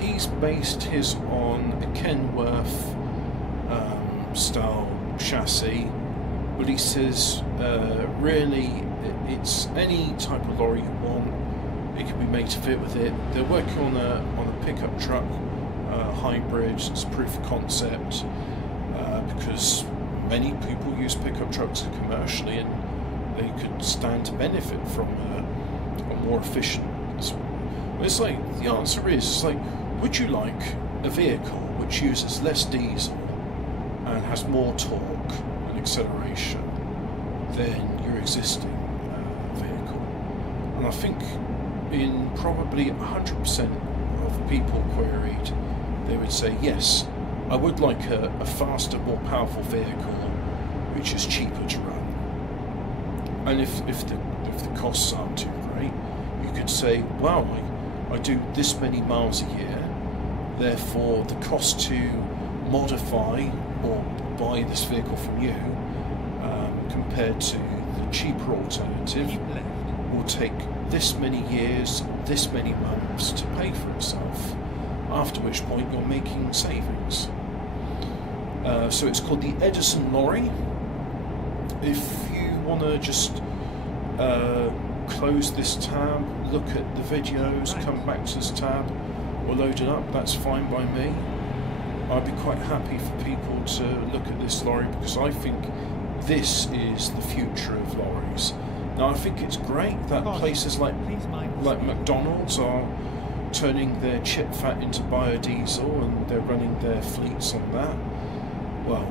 He's based his on a Kenworth style chassis, but he says really it's any type of lorry you want. It can be made to fit with it. They're working on a pickup truck hybrid. It's proof of concept because many people use pickup trucks commercially, and they could stand to benefit from a more efficient. It's like the answer is like, would you like a vehicle which uses less diesel and has more torque and acceleration than your existing vehicle? And I think in probably 100% of people queried, they would say yes, I would like a faster, more powerful vehicle which is cheaper to run. And if the costs aren't too great, you could say, wow, I do this many miles a year, therefore the cost to modify or buy this vehicle from you compared to the cheaper alternative will take this many years, this many months to pay for itself, after which point you're making savings. So it's called the Edison Lorry. If you want to just close this tab, look at the videos, come back to this tab, or load it up, that's fine by me. I'd be quite happy for people to look at this lorry, because I think this is the future of lorries. Now I think it's great that places like McDonald's are turning their chip fat into biodiesel, and they're running their fleets on that. Well,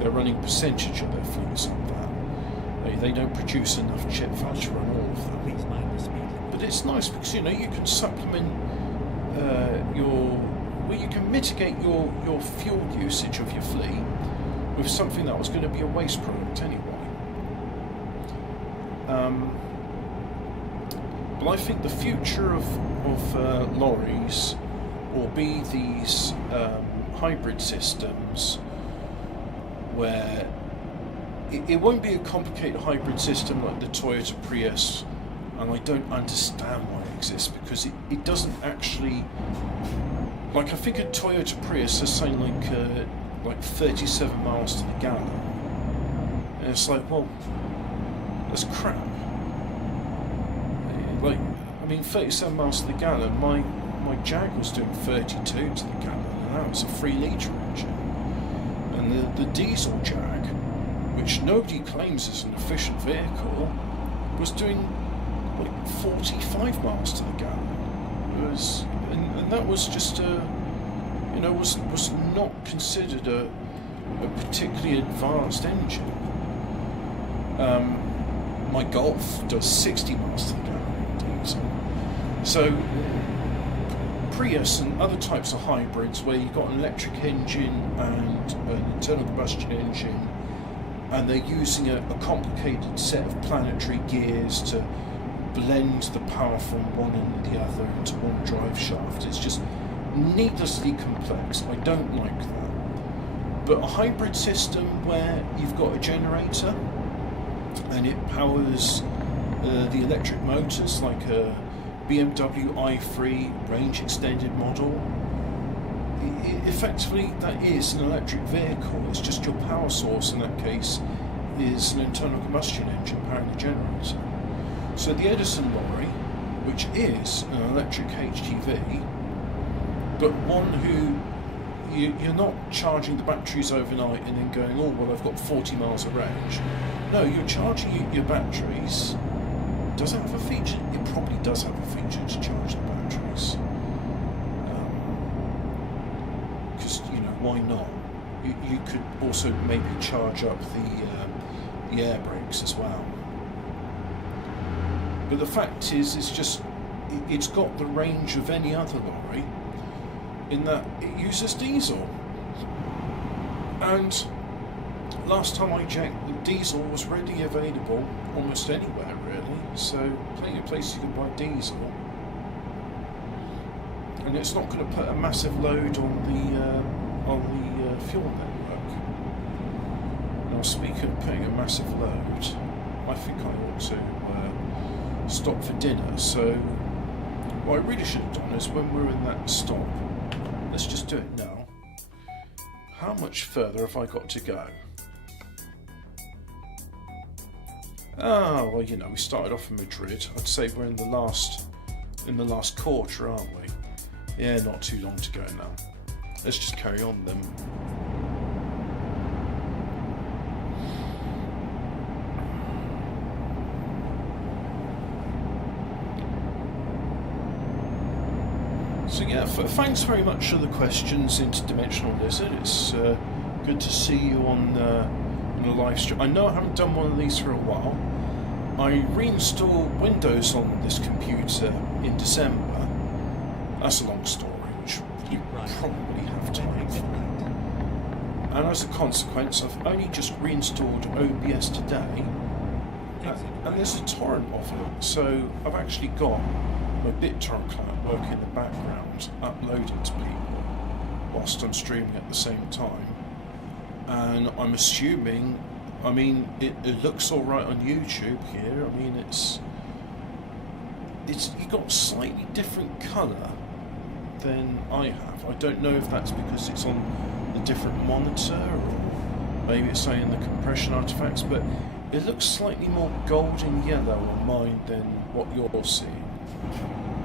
they're running percentage of their fleets on that. They don't produce enough chip fat to run all of them. But it's nice because you can supplement you can mitigate your fuel usage of your fleet with something that was going to be a waste product anyway. But I think the future of lorries will be these hybrid systems where it won't be a complicated hybrid system like the Toyota Prius, and I don't understand why it exists, because it doesn't actually, like, I think a Toyota Prius is saying like 37 miles to the gallon, and it's like, well, that's crap. Like, I mean, 37 miles to the gallon. My Jag was doing 32 to the gallon, and that was a 3-litre engine. And the diesel Jag, which nobody claims is an efficient vehicle, was doing like 45 miles to the gallon. It was, and that was just was not considered a particularly advanced engine. My Golf does 60 miles to the gallon in diesel. So Prius and other types of hybrids where you've got an electric engine and an internal combustion engine, and they're using a complicated set of planetary gears to blend the power from one and the other into one drive shaft. It's just needlessly complex. I don't like that. But a hybrid system where you've got a generator and it powers the electric motors, like a BMW i3 range extended model, effectively that is an electric vehicle. It's just your power source in that case is an internal combustion engine powering the generator. So the Edison Lorry, which is an electric HGV, but one who you're not charging the batteries overnight and then going, oh well, I've got 40 miles of range. No, you're charging your batteries. Does it have a feature? It probably does have a feature to charge the batteries. Because why not? You could also maybe charge up the air brakes as well. But the fact is, it's got the range of any other lorry in that it uses diesel. And last time I checked, the diesel was readily available almost anywhere, really. So plenty of places you can buy diesel. And it's not going to put a massive load on the fuel network. Now, speaking of putting a massive load, I think I ought to stop for dinner. So what I really should have done is when we're in that stop, let's just do it now. How much further have I got to go? Oh, well, we started off in Madrid. I'd say we're in the last quarter, aren't we? Yeah, not too long to go now. Let's just carry on then. So yeah, thanks very much for the questions, Interdimensional Lizard. It's good to see you on the live stream. I know I haven't done one of these for a while. I reinstalled Windows on this computer in December. That's a long story, which you probably have time for. And as a consequence, I've only just reinstalled OBS today, and there's a torrent of it. So I've actually got my BitTorrent client working in the background, uploading to people whilst I'm streaming at the same time. And I'm assuming, it looks all right on YouTube here. it's got a slightly different colour than I have. I don't know if that's because it's on a different monitor or maybe it's saying the compression artifacts, but it looks slightly more golden yellow on mine than what you're seeing.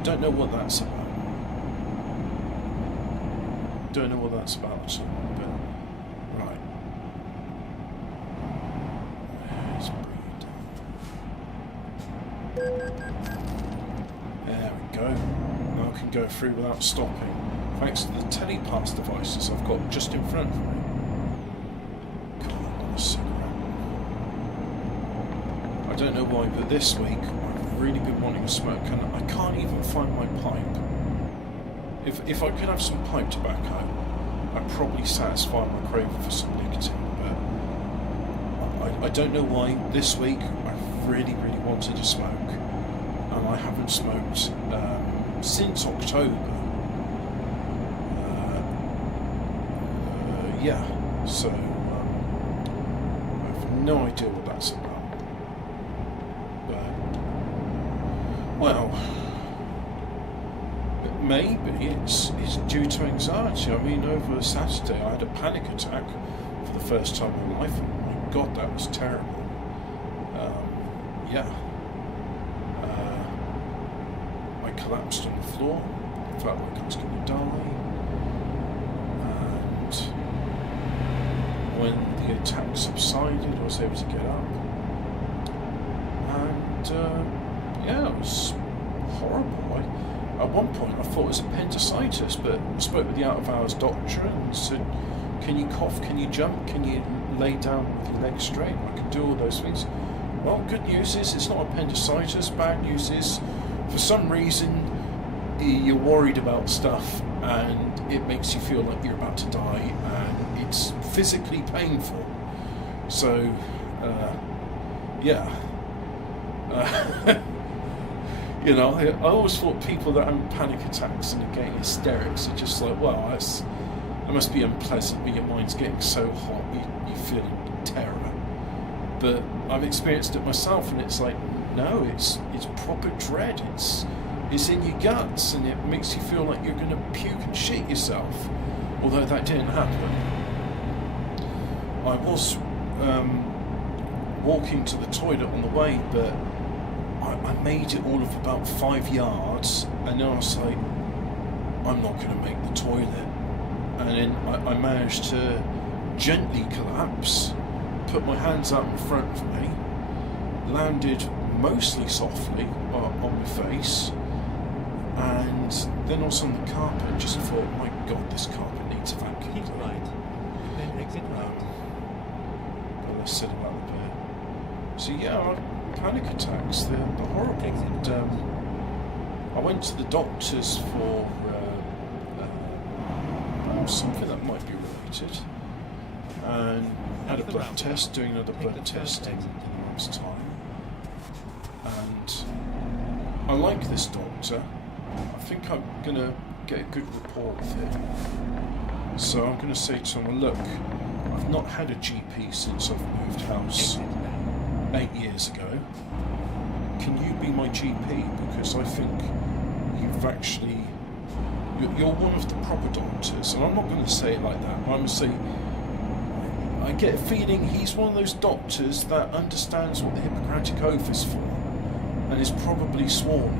Don't know what that's about. Don't know what that's about at all, but right. Let's bring it down. There we go. Now I can go through without stopping, thanks to the telepass devices I've got just in front of me. God, I want a cigarette. I don't know why, but this week I've really been wanting a smoke, and I can't even find my pipe. If I could have some pipe tobacco, I'd probably satisfy my craving for some nicotine, but I don't know why this week I really, really wanted to smoke, and I haven't smoked since October. So I have no idea what that's about. But, well, maybe it's due to anxiety. Over Saturday I had a panic attack for the first time in my life, and my God, that was terrible. collapsed on the floor. Felt like I was going to die. And when the attack subsided, I was able to get up. And yeah, it was horrible. At one point, I thought it was appendicitis, but I spoke with the out-of-hours doctor and said, "Can you cough? Can you jump? Can you lay down with your legs straight?" I can do all those things. Well, good news is it's not appendicitis. Bad news is, for some reason, you're worried about stuff and it makes you feel like you're about to die and it's physically painful. So, yeah. You know, I always thought people that have panic attacks and are getting hysterics are just like, well, that must be unpleasant when your mind's getting so hot you feel terror. But I've experienced it myself, and it's like, no, it's proper dread. It's in your guts, and it makes you feel like you're going to puke and shit yourself. Although that didn't happen. I was walking to the toilet on the way, but I made it all of about 5 yards, and then I was like, I'm not going to make the toilet. And then I managed to gently collapse, put my hands out in front of me, landed mostly softly on my face, and then I was on the carpet and just thought, my God, this carpet needs a vacuum. Keep right, then exit right. But I said about the bed. So yeah, panic attacks, they're horrible. And, I went to the doctors for something that might be related, and had a blood test, doing another blood test in a month's time. And I like this doctor. I think I'm going to get a good rapport with him. So I'm going to say to him, look, I've not had a GP since I've moved house 8 years ago. Can you be my GP? Because I think you've actually... You're one of the proper doctors, and I'm not going to say it like that. I'm going to say, I get a feeling he's one of those doctors that understands what the Hippocratic Oath is for, and is probably sworn.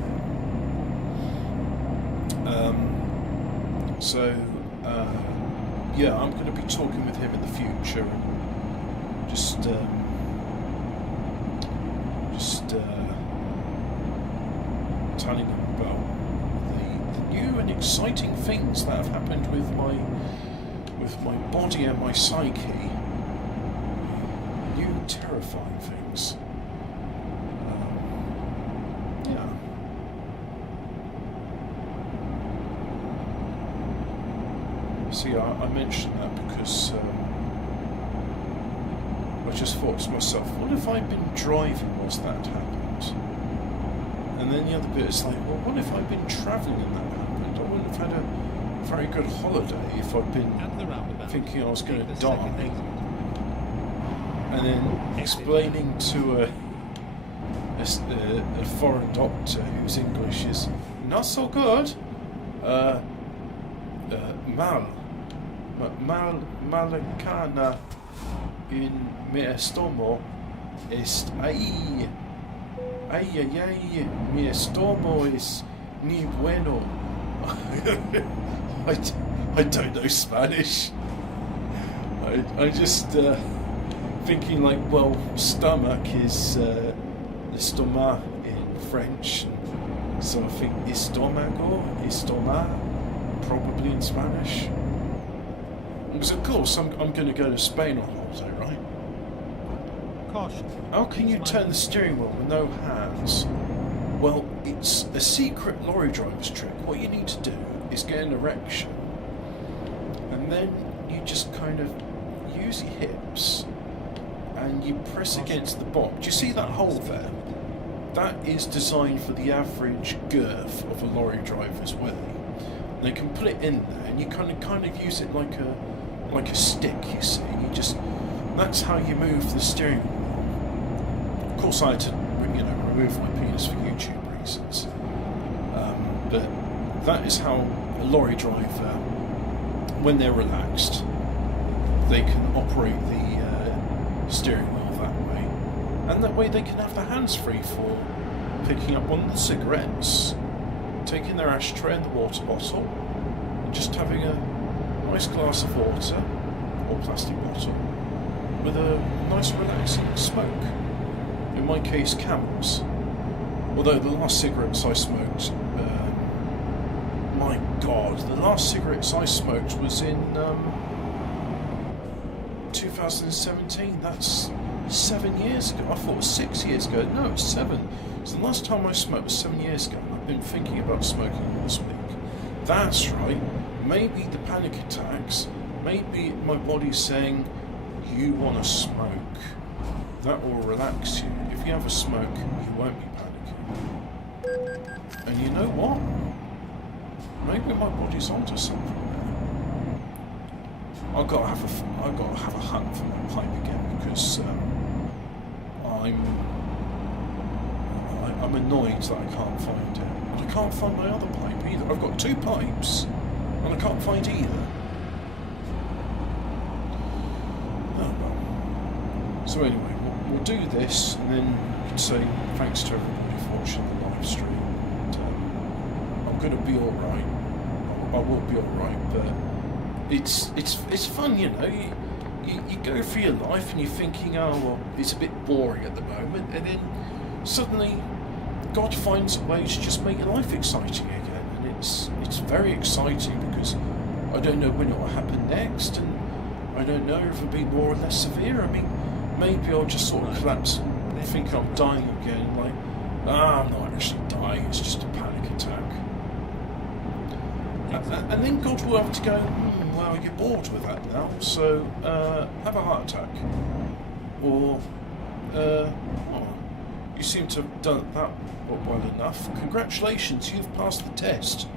Yeah, I'm going to be talking with him in the future, and just telling him about new and exciting things that have happened with my body and my psyche. New terrifying things. Yeah. See, I mentioned that because I just thought to myself, what if I'd been driving whilst that happened? And then the other bit is like, well, what if I'd been travelling and that happened? I wouldn't have had a very good holiday if I'd been thinking I was going to die. And then explaining to a foreign doctor whose English is not so good, malacana in mi estomo est ay, mi estomo es ni bueno. I don't know Spanish. I just thinking like, well, stomach is estomac in French, so I think estomago, estoma, probably in Spanish. Because of course I'm going to go to Spain on holiday, right? Caution. How can you turn the steering wheel with no hands? Well, it's a secret lorry driver's trick. What you need to do is get an erection, and then you just kind of use your hips and you press against the bottom. Do you see that hole there? That is designed for the average girth of a lorry driver's willy. They can put it in there, and you kind of use it like a stick. You see, that's how you move the steering wheel. Of course, I had to, remove my penis for YouTube reasons. But that is how a lorry driver, when they're relaxed, they can operate the steering wheel that way, and that way they can have their hands free for picking up one of the cigarettes. taking their ashtray and the water bottle, and just having a nice glass of water, or plastic bottle, with a nice relaxing smoke. In my case, Camels. Although the last cigarettes I smoked, my God, the last cigarettes I smoked was in 2017. That's 7 years ago. I thought it was 6 years ago. No, it's 7. So the last time I smoked was 7 years ago. I've been thinking about smoking all this week. That's right. Maybe the panic attacks, maybe my body's saying, you want to smoke. That will relax you. If you have a smoke, you won't be panicking. And you know what? Maybe my body's onto something. I've got to have a hunt for my pipe again because I'm annoyed that I can't find it. And I can't find my other pipe either. I've got 2 pipes and I can't find either. Oh well. So anyway, we'll do this and then we can say thanks to everybody for watching the live stream. And, I'm going to be alright. I will be alright, but it's fun, you know. You go through your life and you're thinking, oh well, it's a bit boring at the moment, and then suddenly God finds a way to just make your life exciting again, and it's very exciting because I don't know when it will happen next, and I don't know if it'll be more or less severe. I mean, maybe I'll just sort of collapse and think I'm dying again, like, I'm not actually dying, it's just a panic attack. And then God will have to go, well, you're bored with that now, so have a heart attack. Or, you seem to have done that well enough. Congratulations, you've passed the test.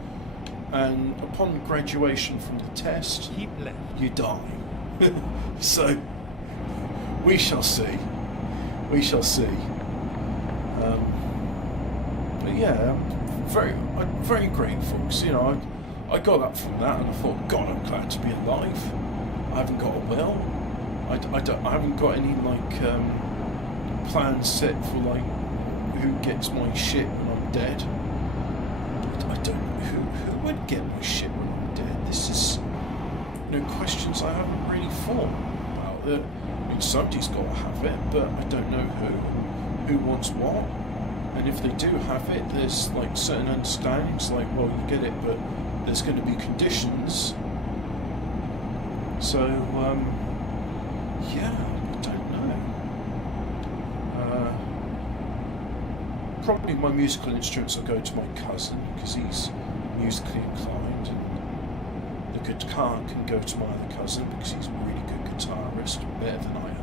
And upon graduation from the test, you die. So, we shall see. We shall see. But yeah, I'm very grateful, because, you know, I got up from that and I thought, God, I'm glad to be alive. I haven't got a will. I haven't got any plans set for who gets my shit when I'm dead. I don't know who would get my shit when I'm dead. This is questions I haven't really thought about. I mean, somebody's got to have it, but I don't know who wants what. And if they do have it, there's certain understandings, well, you get it, but there's going to be conditions. So, yeah, I don't know. Probably my musical instruments will go to my cousin, because he's musically inclined, and the guitar can go to my other cousin, because he's a really good guitarist, better than I am.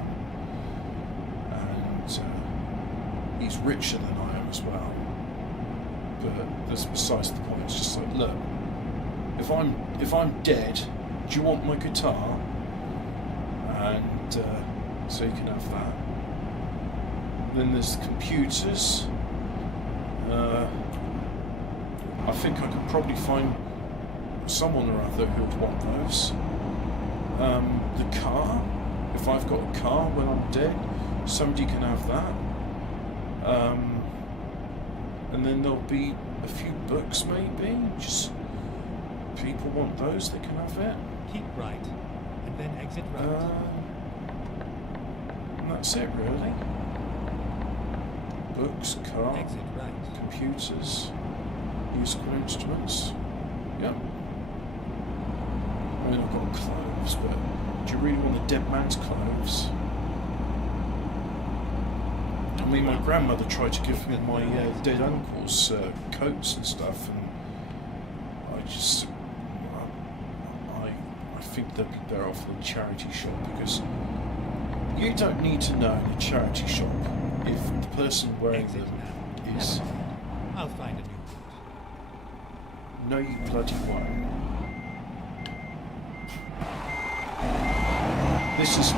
And he's richer than I am as well. But that's besides the point. It's just look, if I'm dead, do you want my guitar? And so you can have that. Then there's the computers. I think I could probably find someone or other who would want those. The car, if I've got a car when I'm dead, somebody can have that. And then there'll be a few books, maybe. Just people want those, they can have it. Keep right, and then exit right. And that's it, really. Books, car, Exit right. computers, musical instruments. Yep. I mean, I've got clothes, but do you really want a dead man's clothes? I mean, my grandmother tried to give me my dead uncle's coats and stuff, and I think they'd be better off in a charity shop, because you don't need to know in a charity shop if the person wearing Exit them now. is... I'll find a new route. No, you bloody won't. This is...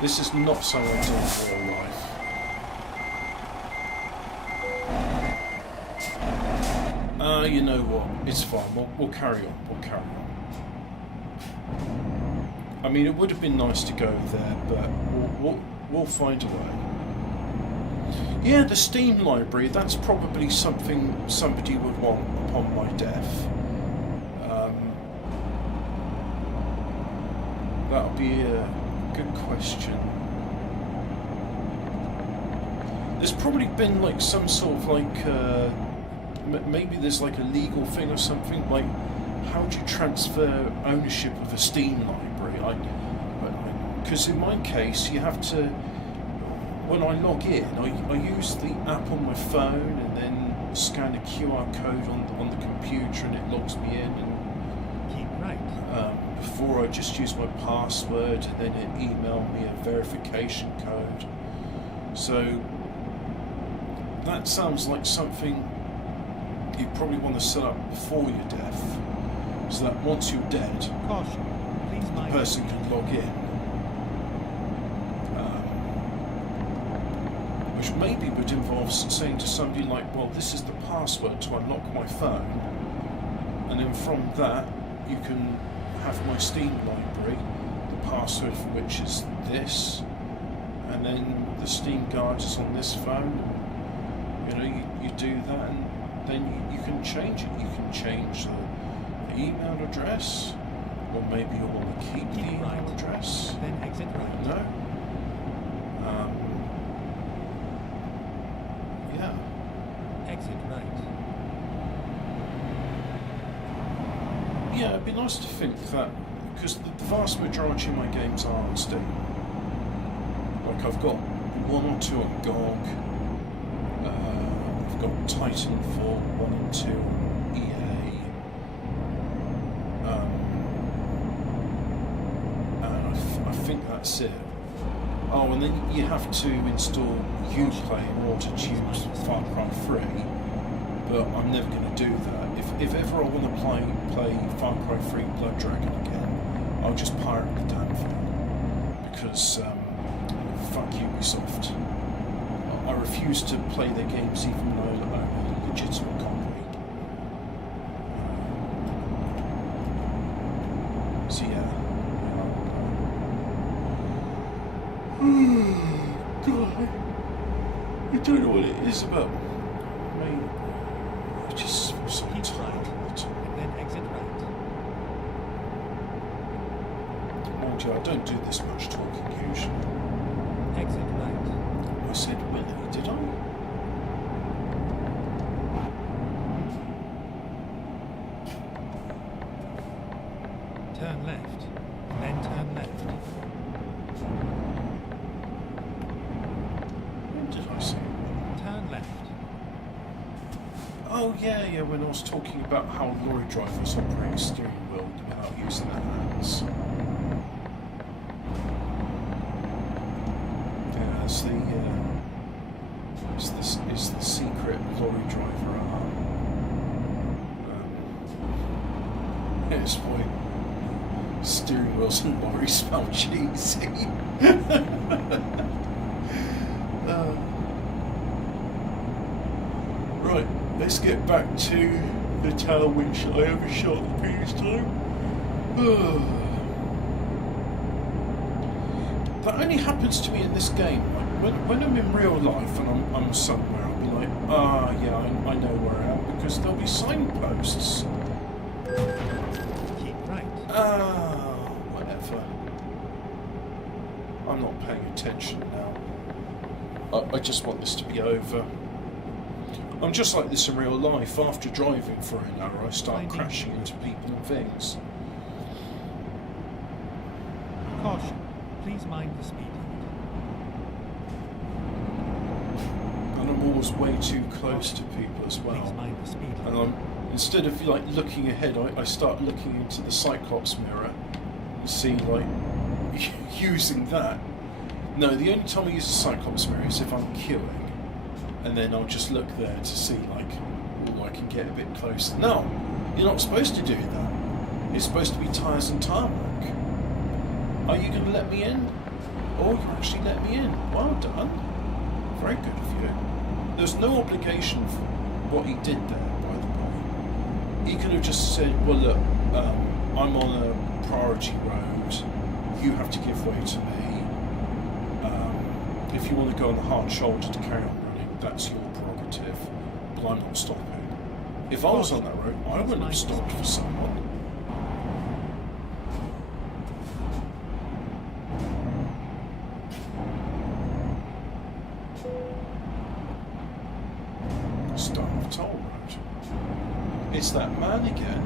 this is not something I do in real life. You know what? It's fine. We'll carry on. We'll carry on. I mean, it would have been nice to go there, but We'll find a way. Yeah, the Steam library, that's probably something somebody would want upon my death. That would be a good question. There's probably been like some sort of like, maybe there's like a legal thing or something, like how do you transfer ownership of a Steam library? Because in my case, you have to, when I log in, I use the app on my phone and then scan a QR code on the computer and it logs me in. And Keep right. before I just use my password and then it emailed me a verification code. So that sounds like something you probably want to set up before your death, so that once you're dead, Caution. Please the mind person can log in. Which maybe would involve saying to somebody like, well, this is the password to unlock my phone, and then from that you can have my Steam library, the password for which is this, and then the Steam guard is on this phone. You know, you do that, and then you can change it. You can change the email address, or maybe you'll want to keep the email right. address. Then exit right. No. Yeah. Exit right. Yeah, it'd be nice to think that, because the vast majority of my games are on Steam. Like I've got one or two on GOG. I've got Titanfall 1 and 2 on EA. And I think that's it. Oh, and then you have to install Uplay in order to use Far Cry 3. But I'm never going to do that. If ever I want to play Far Cry 3 Blood Dragon again, I'll just pirate the damn thing. Because, fuck Ubisoft. I refuse to play their games even though I own a legitimate copy. So yeah. God. I don't know what it is about me. I just feel so Keep tired right. all the time. Then exit right. Mind you, I don't do this much talking usually. Exit right. I said Willie, did I? Turn left. Then turn left. When did I say Willie? Turn left. Oh yeah, when I was talking about how lorry drivers operate steering wheel without using their hands. Yeah, it's the secret lorry driver arm. It's why steering wheels and lorries smell cheesy. Right, let's get back to the tower which I overshot the previous time. That only happens to me in this game. Like when I'm in real life and I'm somewhere, I'll be like, yeah, I know where I am, because there'll be signposts. Keep right. Whatever. I'm not paying attention now. I just want this to be over. I'm just like this in real life. After driving for an hour, I start crashing into people and things. Caution. Please mind the speed limit. And I'm always way too close to people as Please well. mind the speed And limit. instead of like looking ahead, I start looking into the Cyclops mirror and see like using that. No, the only time I use the Cyclops mirror is if I'm queuing, and then I'll just look there to see like, oh, I can get a bit closer. No, you're not supposed to do that. You're supposed to be tyres and tarmac. Are you going to let me in? Oh, you actually let me in. Well done. Very good of you. There's no obligation for what he did there, by the way. He could have just said, well, look, I'm on a priority road. You have to give way to me. if you want to go on the hard shoulder to carry on running, that's your prerogative, but I'm not stopping. If I was on that road, I wouldn't have stopped for someone. Start off toll road. It's that man again.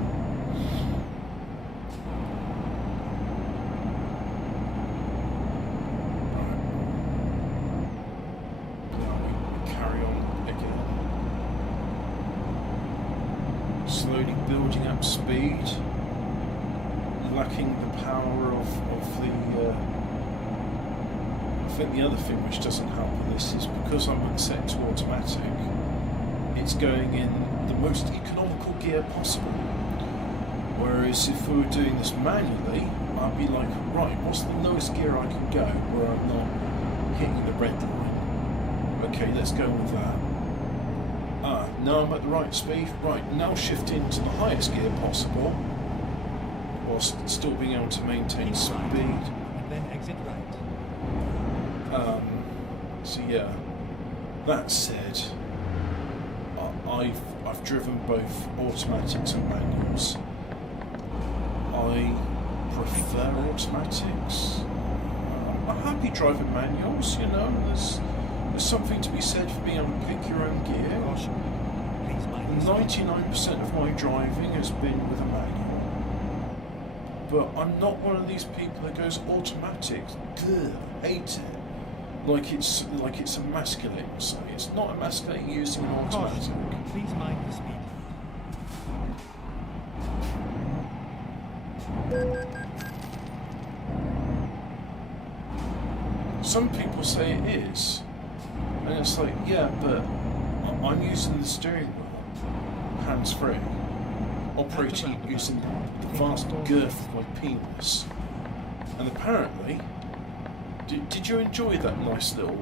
Slowly building up speed, lacking the power of the. I think the other thing which doesn't help with this is because I'm set to automatic, it's going in the most economical gear possible. Whereas if we were doing this manually, I'd be like, right, what's the lowest gear I can go where I'm not hitting the red line? Okay, let's go with that. Now I'm at the right speed. Right, now shift into the highest gear possible, whilst still being able to maintain speed. And then exit right. So yeah. That said, I've driven both automatics and manuals. I prefer automatics. I'm happy driving manuals. You know, there's something to be said for being able to pick your own gear. Caution. Please mind the speed. 99% of my driving has been with a manual. But I'm not one of these people that goes automatic. Ugh, hate it. Like it's emasculating. So it's not emasculating using an automatic. Caution. Please mind the speed. Some people say it is. And it's like, yeah, but I'm using the steering wheel hands-free, operating using the vast girth of my penis. And apparently, did you enjoy that nice little...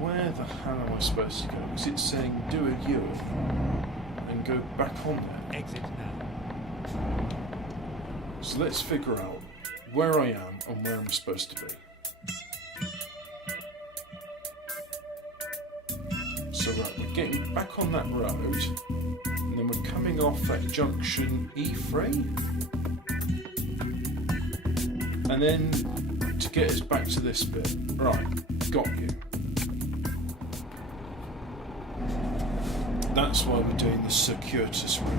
Where the hell am I supposed to go? Is it saying do a U and go back on there? Exit now. So let's figure out where I am and where I'm supposed to be. So right, we're getting back on that road, and then we're coming off that junction E3, and then to get us back to this bit. Right, got you. That's why we're doing the circuitous route,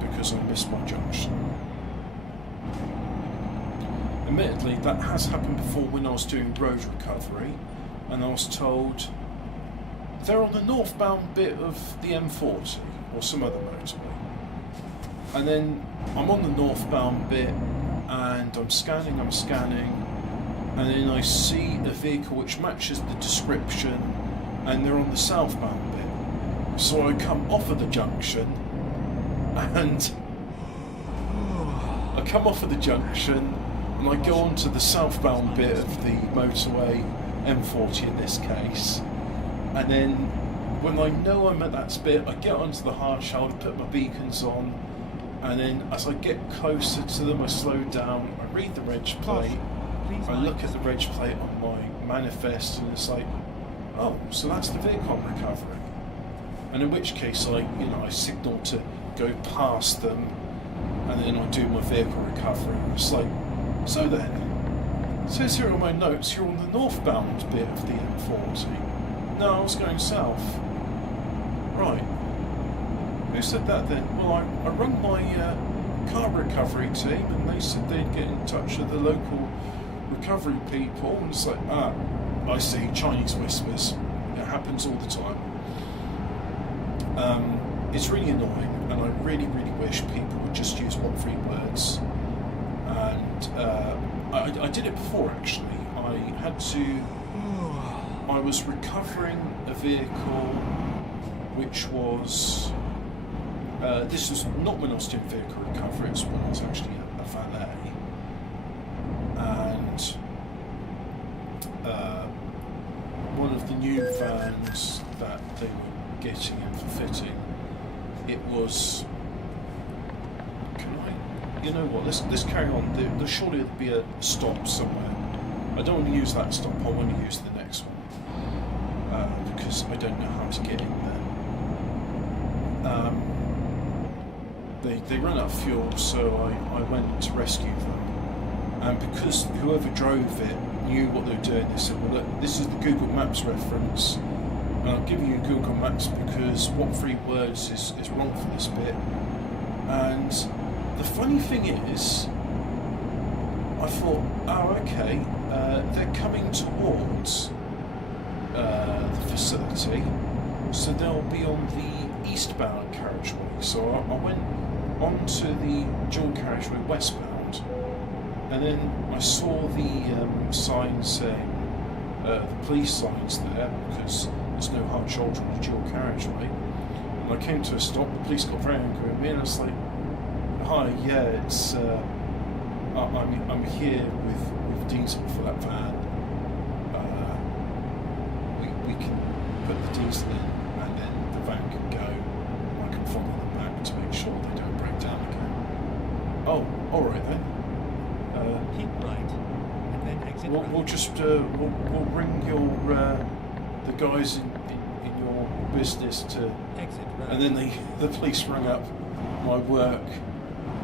because I missed my junction. Admittedly, that has happened before when I was doing road recovery, and I was told they're on the northbound bit of the M40 or some other motorway. And then I'm on the northbound bit and I'm scanning, and then I see a vehicle which matches the description and they're on the southbound bit. So I come off of the junction and I go onto the southbound bit of the motorway, M40 in this case. And then, when I know I'm at that bit, I get onto the hard shoulder, put my beacons on, and then as I get closer to them, I slow down, I read the reg plate, I look at the reg plate on my manifest, and it's like, oh, so that's the vehicle I'm recovering. And in which case, I signal to go past them, and then I do my vehicle recovery. It's like, so then, it says here on my notes, you're on the northbound bit of the M40. No, I was going south. Right. Who said that then? Well, I rang my car recovery team and they said they'd get in touch with the local recovery people. And it's like, I see, Chinese whispers. It happens all the time. It's really annoying and I really, really wish people would just use 1-3 words. And I did it before actually. I was recovering a vehicle which was... this was not when I was doing vehicle recovery, it was when I was actually a valet. And one of the new vans that they were getting in for fitting, it was... You know what, let's carry on. Surely there'll be a stop somewhere. I don't want to use that stop, I want to use the next one. Because I don't know how to get in there. They ran out of fuel, so I went to rescue them. And because whoever drove it knew what they were doing, they said, well, look, this is the Google Maps reference. And I'll give you Google Maps because what 3 words is wrong for this bit. And the funny thing is, I thought, oh, okay, they're coming towards the facility, so they'll be on the eastbound carriageway. So I went onto the dual carriageway westbound, and then I saw the sign saying, the police signs there, because there's no hard shoulder on the dual carriageway. And I came to a stop, the police got very angry with me, and I was like, hi, yeah, it's I'm here with diesel for that van. We can put the diesel in, and then the van can go. I can follow them back to make sure they don't break down again. Oh, all right then. Keep right, and then exit right. We'll just we'll bring your the guys in your business to Exit right. and then the police rang up my work,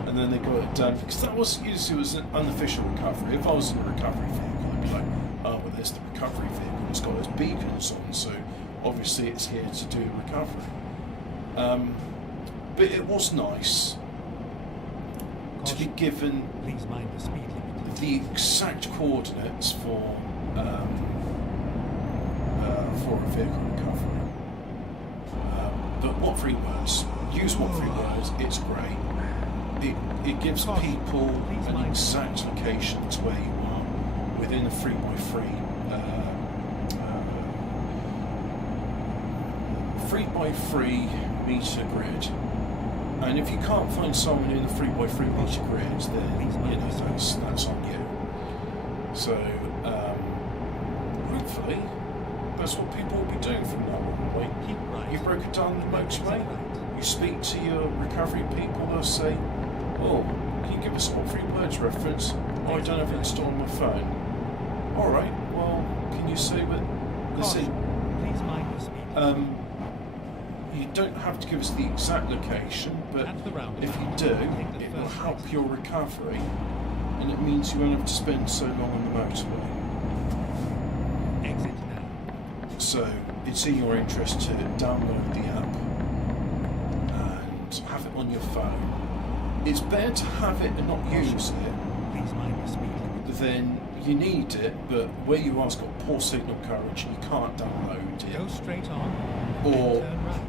and then they got it done, because that was used as an unofficial recovery. If I was in a recovery vehicle, I'd be like, oh, well, there's the recovery vehicle, it's got its beacons on, so obviously it's here to do recovery. But it was nice to be given Please mind the speed limit. the exact coordinates for a vehicle recovery. But what 3 words? Use what 3 words? It's great. It gives people an exact location to where you are within a 3x3 3x3 meter grid. And if you can't find someone in the 3x3 meter grid, then you know that's on you. So hopefully that's what people will be doing from now on. Like, Keep right. you broke it down the motorway, Right. you speak to your recovery people, they'll say, oh, can you give us what 3 words reference? Oh, I don't have it installed on my phone. Alright, well, can you say what this is? Please mind the speed. You don't have to give us the exact location, but At the roundabout, if you do, take the it will first help exit. your recovery, and it means you won't have to spend so long on the motorway. Exit now. So it's in your interest to download the app and have it on your phone. It's better to have it and not use it Please mind the speed limit. than you need it, but where you are's got poor signal coverage and you can't download Go it. straight on. Or, Then turn right.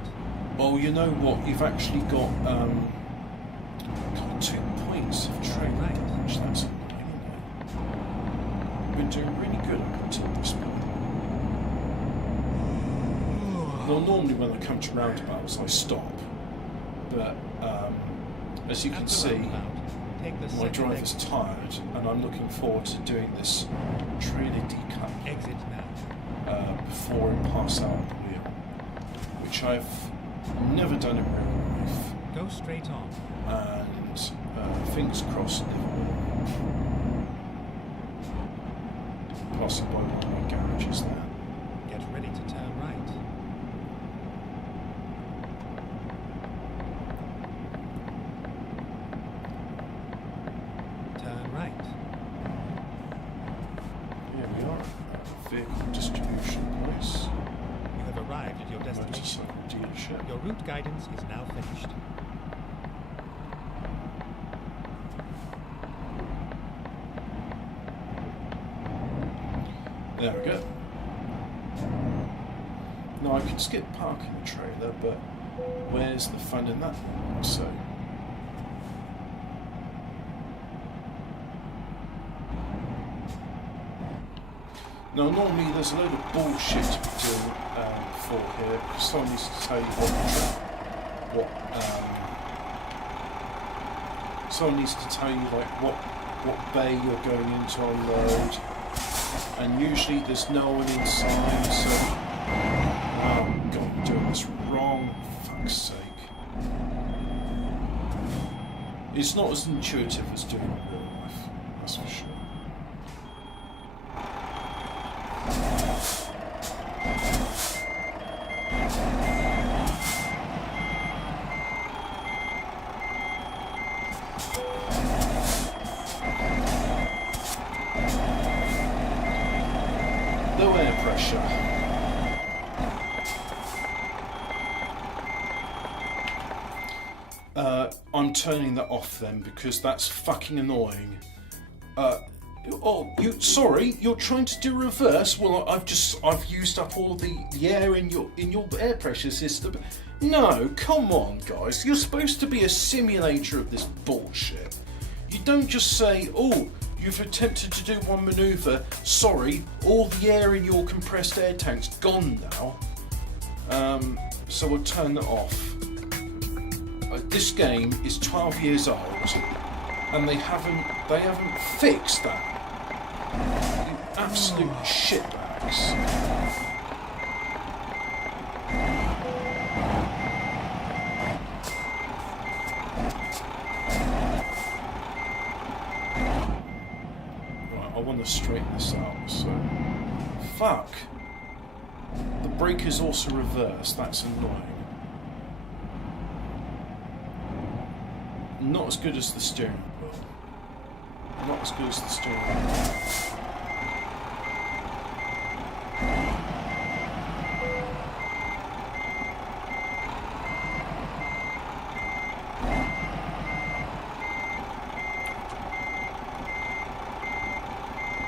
oh, you know what? You've actually got 2 points of training Right. damage. That's annoying, isn't it? We're doing really good on continuous speed. Well, normally when I come to roundabouts, I stop, but as you At can the see, roundabout, take the my second driver's exit. tired, and I'm looking forward to doing this trailer decut Exit now. before it passes out the wheel, which I've never done in real life, Go straight on. and fingers crossed never will. Passing by one of my garages there. Get ready to turn right. Turn right. Here we are, at a vehicle distribution place, You have arrived at your destination. motorcycle dealership. Your route guidance is now finished. There we go. Now I could skip parking the trailer, but where's the fun in that? So now normally there's a load of bullshit to be doing for here, because someone needs to tell you someone needs to tell you like what bay you're going into on load. And usually there's no one inside, so oh god, I'm doing this wrong, for fuck's sake. It's not as intuitive as doing it in real life, that's for sure. pressure. I'm turning that off then because that's fucking annoying. Sorry, you're trying to do reverse? Well, I've used up all the air in your air pressure system. No, come on, guys. You're supposed to be a simulator of this bullshit. You don't just say, oh, you've attempted to do one manoeuvre. Sorry, all the air in your compressed air tank's gone now. So we'll turn that off. This game is 12 years old, and they haven't fixed that. You absolute shitbags. Right, I want to straighten this out. So, fuck. The brake is also reversed. That's annoying. Not as good as the steering wheel. Not as good as the steering wheel.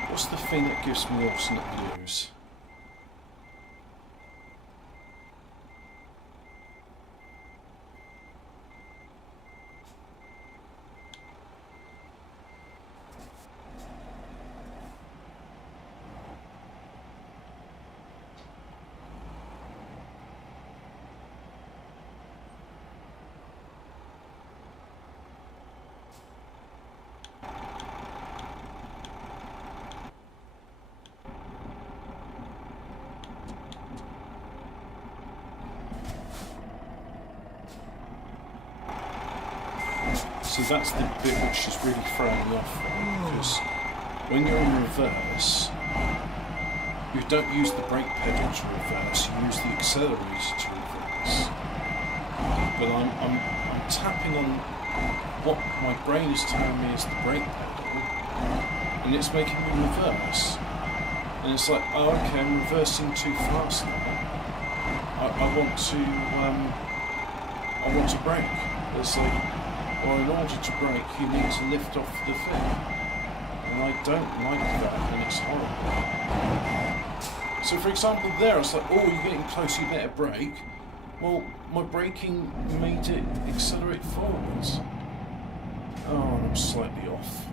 What's the thing that gives me alternate views? So that's the bit which is really throwing me off, because when you're in reverse, you don't use the brake pedal to reverse, you use the accelerator to reverse. But I'm tapping on what my brain is telling me is the brake pedal, and it's making me reverse. And it's like, oh, okay, I'm reversing too fast now. I want to brake. It's like, well, in order to brake, you need to lift off the thing. And I don't like that, and it's horrible. So, for example, there, I was like, oh, you're getting close, you better brake. Well, my braking made it accelerate forwards. Oh, and I'm slightly off.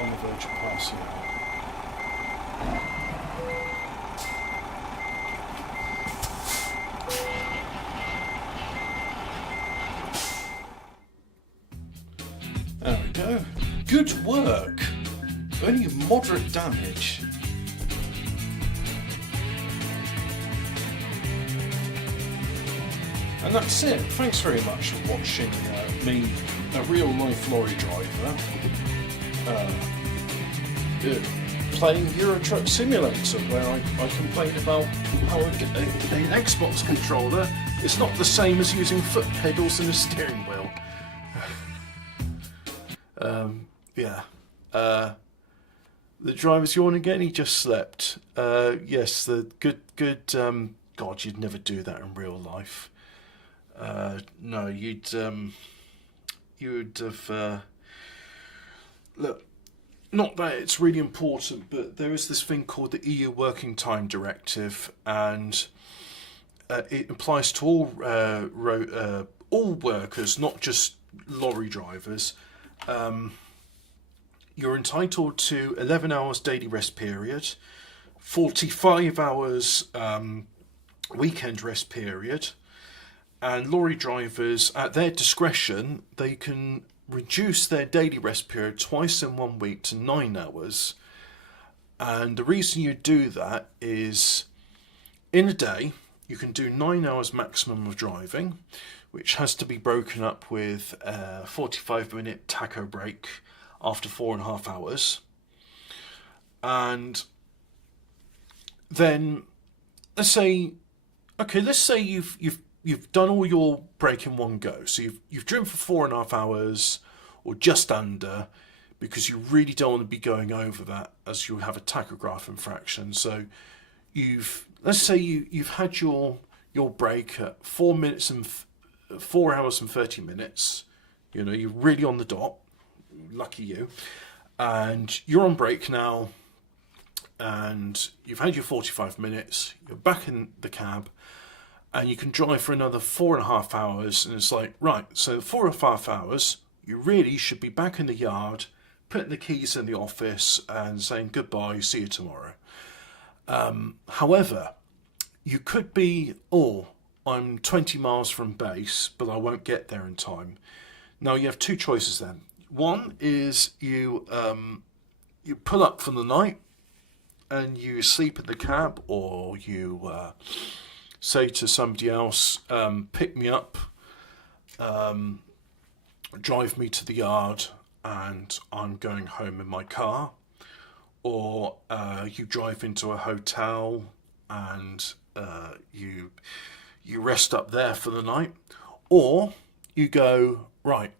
On the verge of passing out. There we go. Good work. Only moderate damage. And that's it. Thanks very much for watching me, a real-life lorry driver, playing Euro Truck Simulator, where I complain about how an Xbox controller is not the same as using foot pedals and a steering wheel. Yeah. The driver's yawn again. He just slept. Yes, the good. God, you'd never do that in real life. No, you'd have. Look. Not that it's really important, but there is this thing called the EU Working Time Directive, and it applies to all workers, not just lorry drivers. You're entitled to 11 hours daily rest period, 45 hours weekend rest period, and lorry drivers, at their discretion, they can reduce their daily rest period twice in 1 week to 9 hours. And the reason you do that is in a day, you can do 9 hours maximum of driving, which has to be broken up with a 45-minute taco break after 4.5 hours. And then let's say you've done all your break in one go. So you've driven for 4.5 hours or just under, because you really don't want to be going over that, as you'll have a tachograph infraction. So let's say you've had your break at 4 hours and 30 minutes. You know, you're really on the dot. Lucky you. And you're on break now, and you've had your 45 minutes, you're back in the cab, and you can drive for another 4.5 hours, and it's like, right, so 4.5 hours, you really should be back in the yard, putting the keys in the office and saying goodbye, see you tomorrow. However, you could be, I'm 20 miles from base, but I won't get there in time. Now you have two choices then. One is you pull up for the night and you sleep in the cab, or you say to somebody else, pick me up, drive me to the yard, and I'm going home in my car. Or you drive into a hotel and you rest up there for the night. Or you go, right,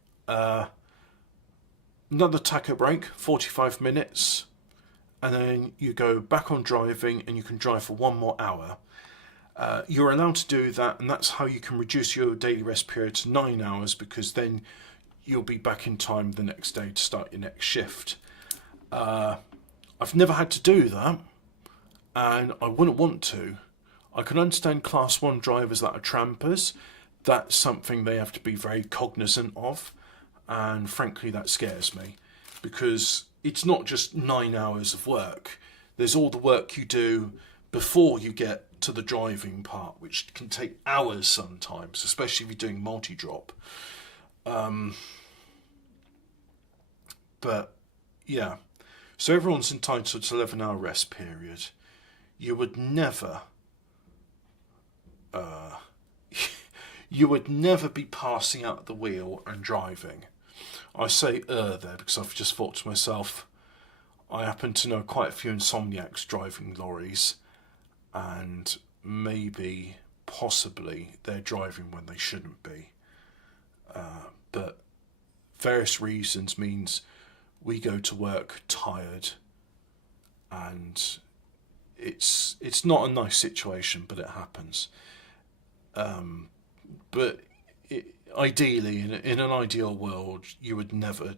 another taco break, 45 minutes, and then you go back on driving, and you can drive for 1 more hour. You're allowed to do that, and that's how you can reduce your daily rest period to 9 hours, because then you'll be back in time the next day to start your next shift. I've never had to do that, and I wouldn't want to. I can understand class 1 drivers that are trampers. That's something they have to be very cognizant of, and frankly that scares me, because it's not just 9 hours of work. There's all the work you do before you get to the driving part, which can take hours sometimes, especially if you're doing multi-drop. But yeah, so everyone's entitled to 11-hour rest period. You would never be passing out the wheel and driving. I say there because I've just thought to myself, I happen to know quite a few insomniacs driving lorries, and possibly they're driving when they shouldn't be. But various reasons means we go to work tired, and it's not a nice situation, but it happens. But ideally, in an ideal world, you would never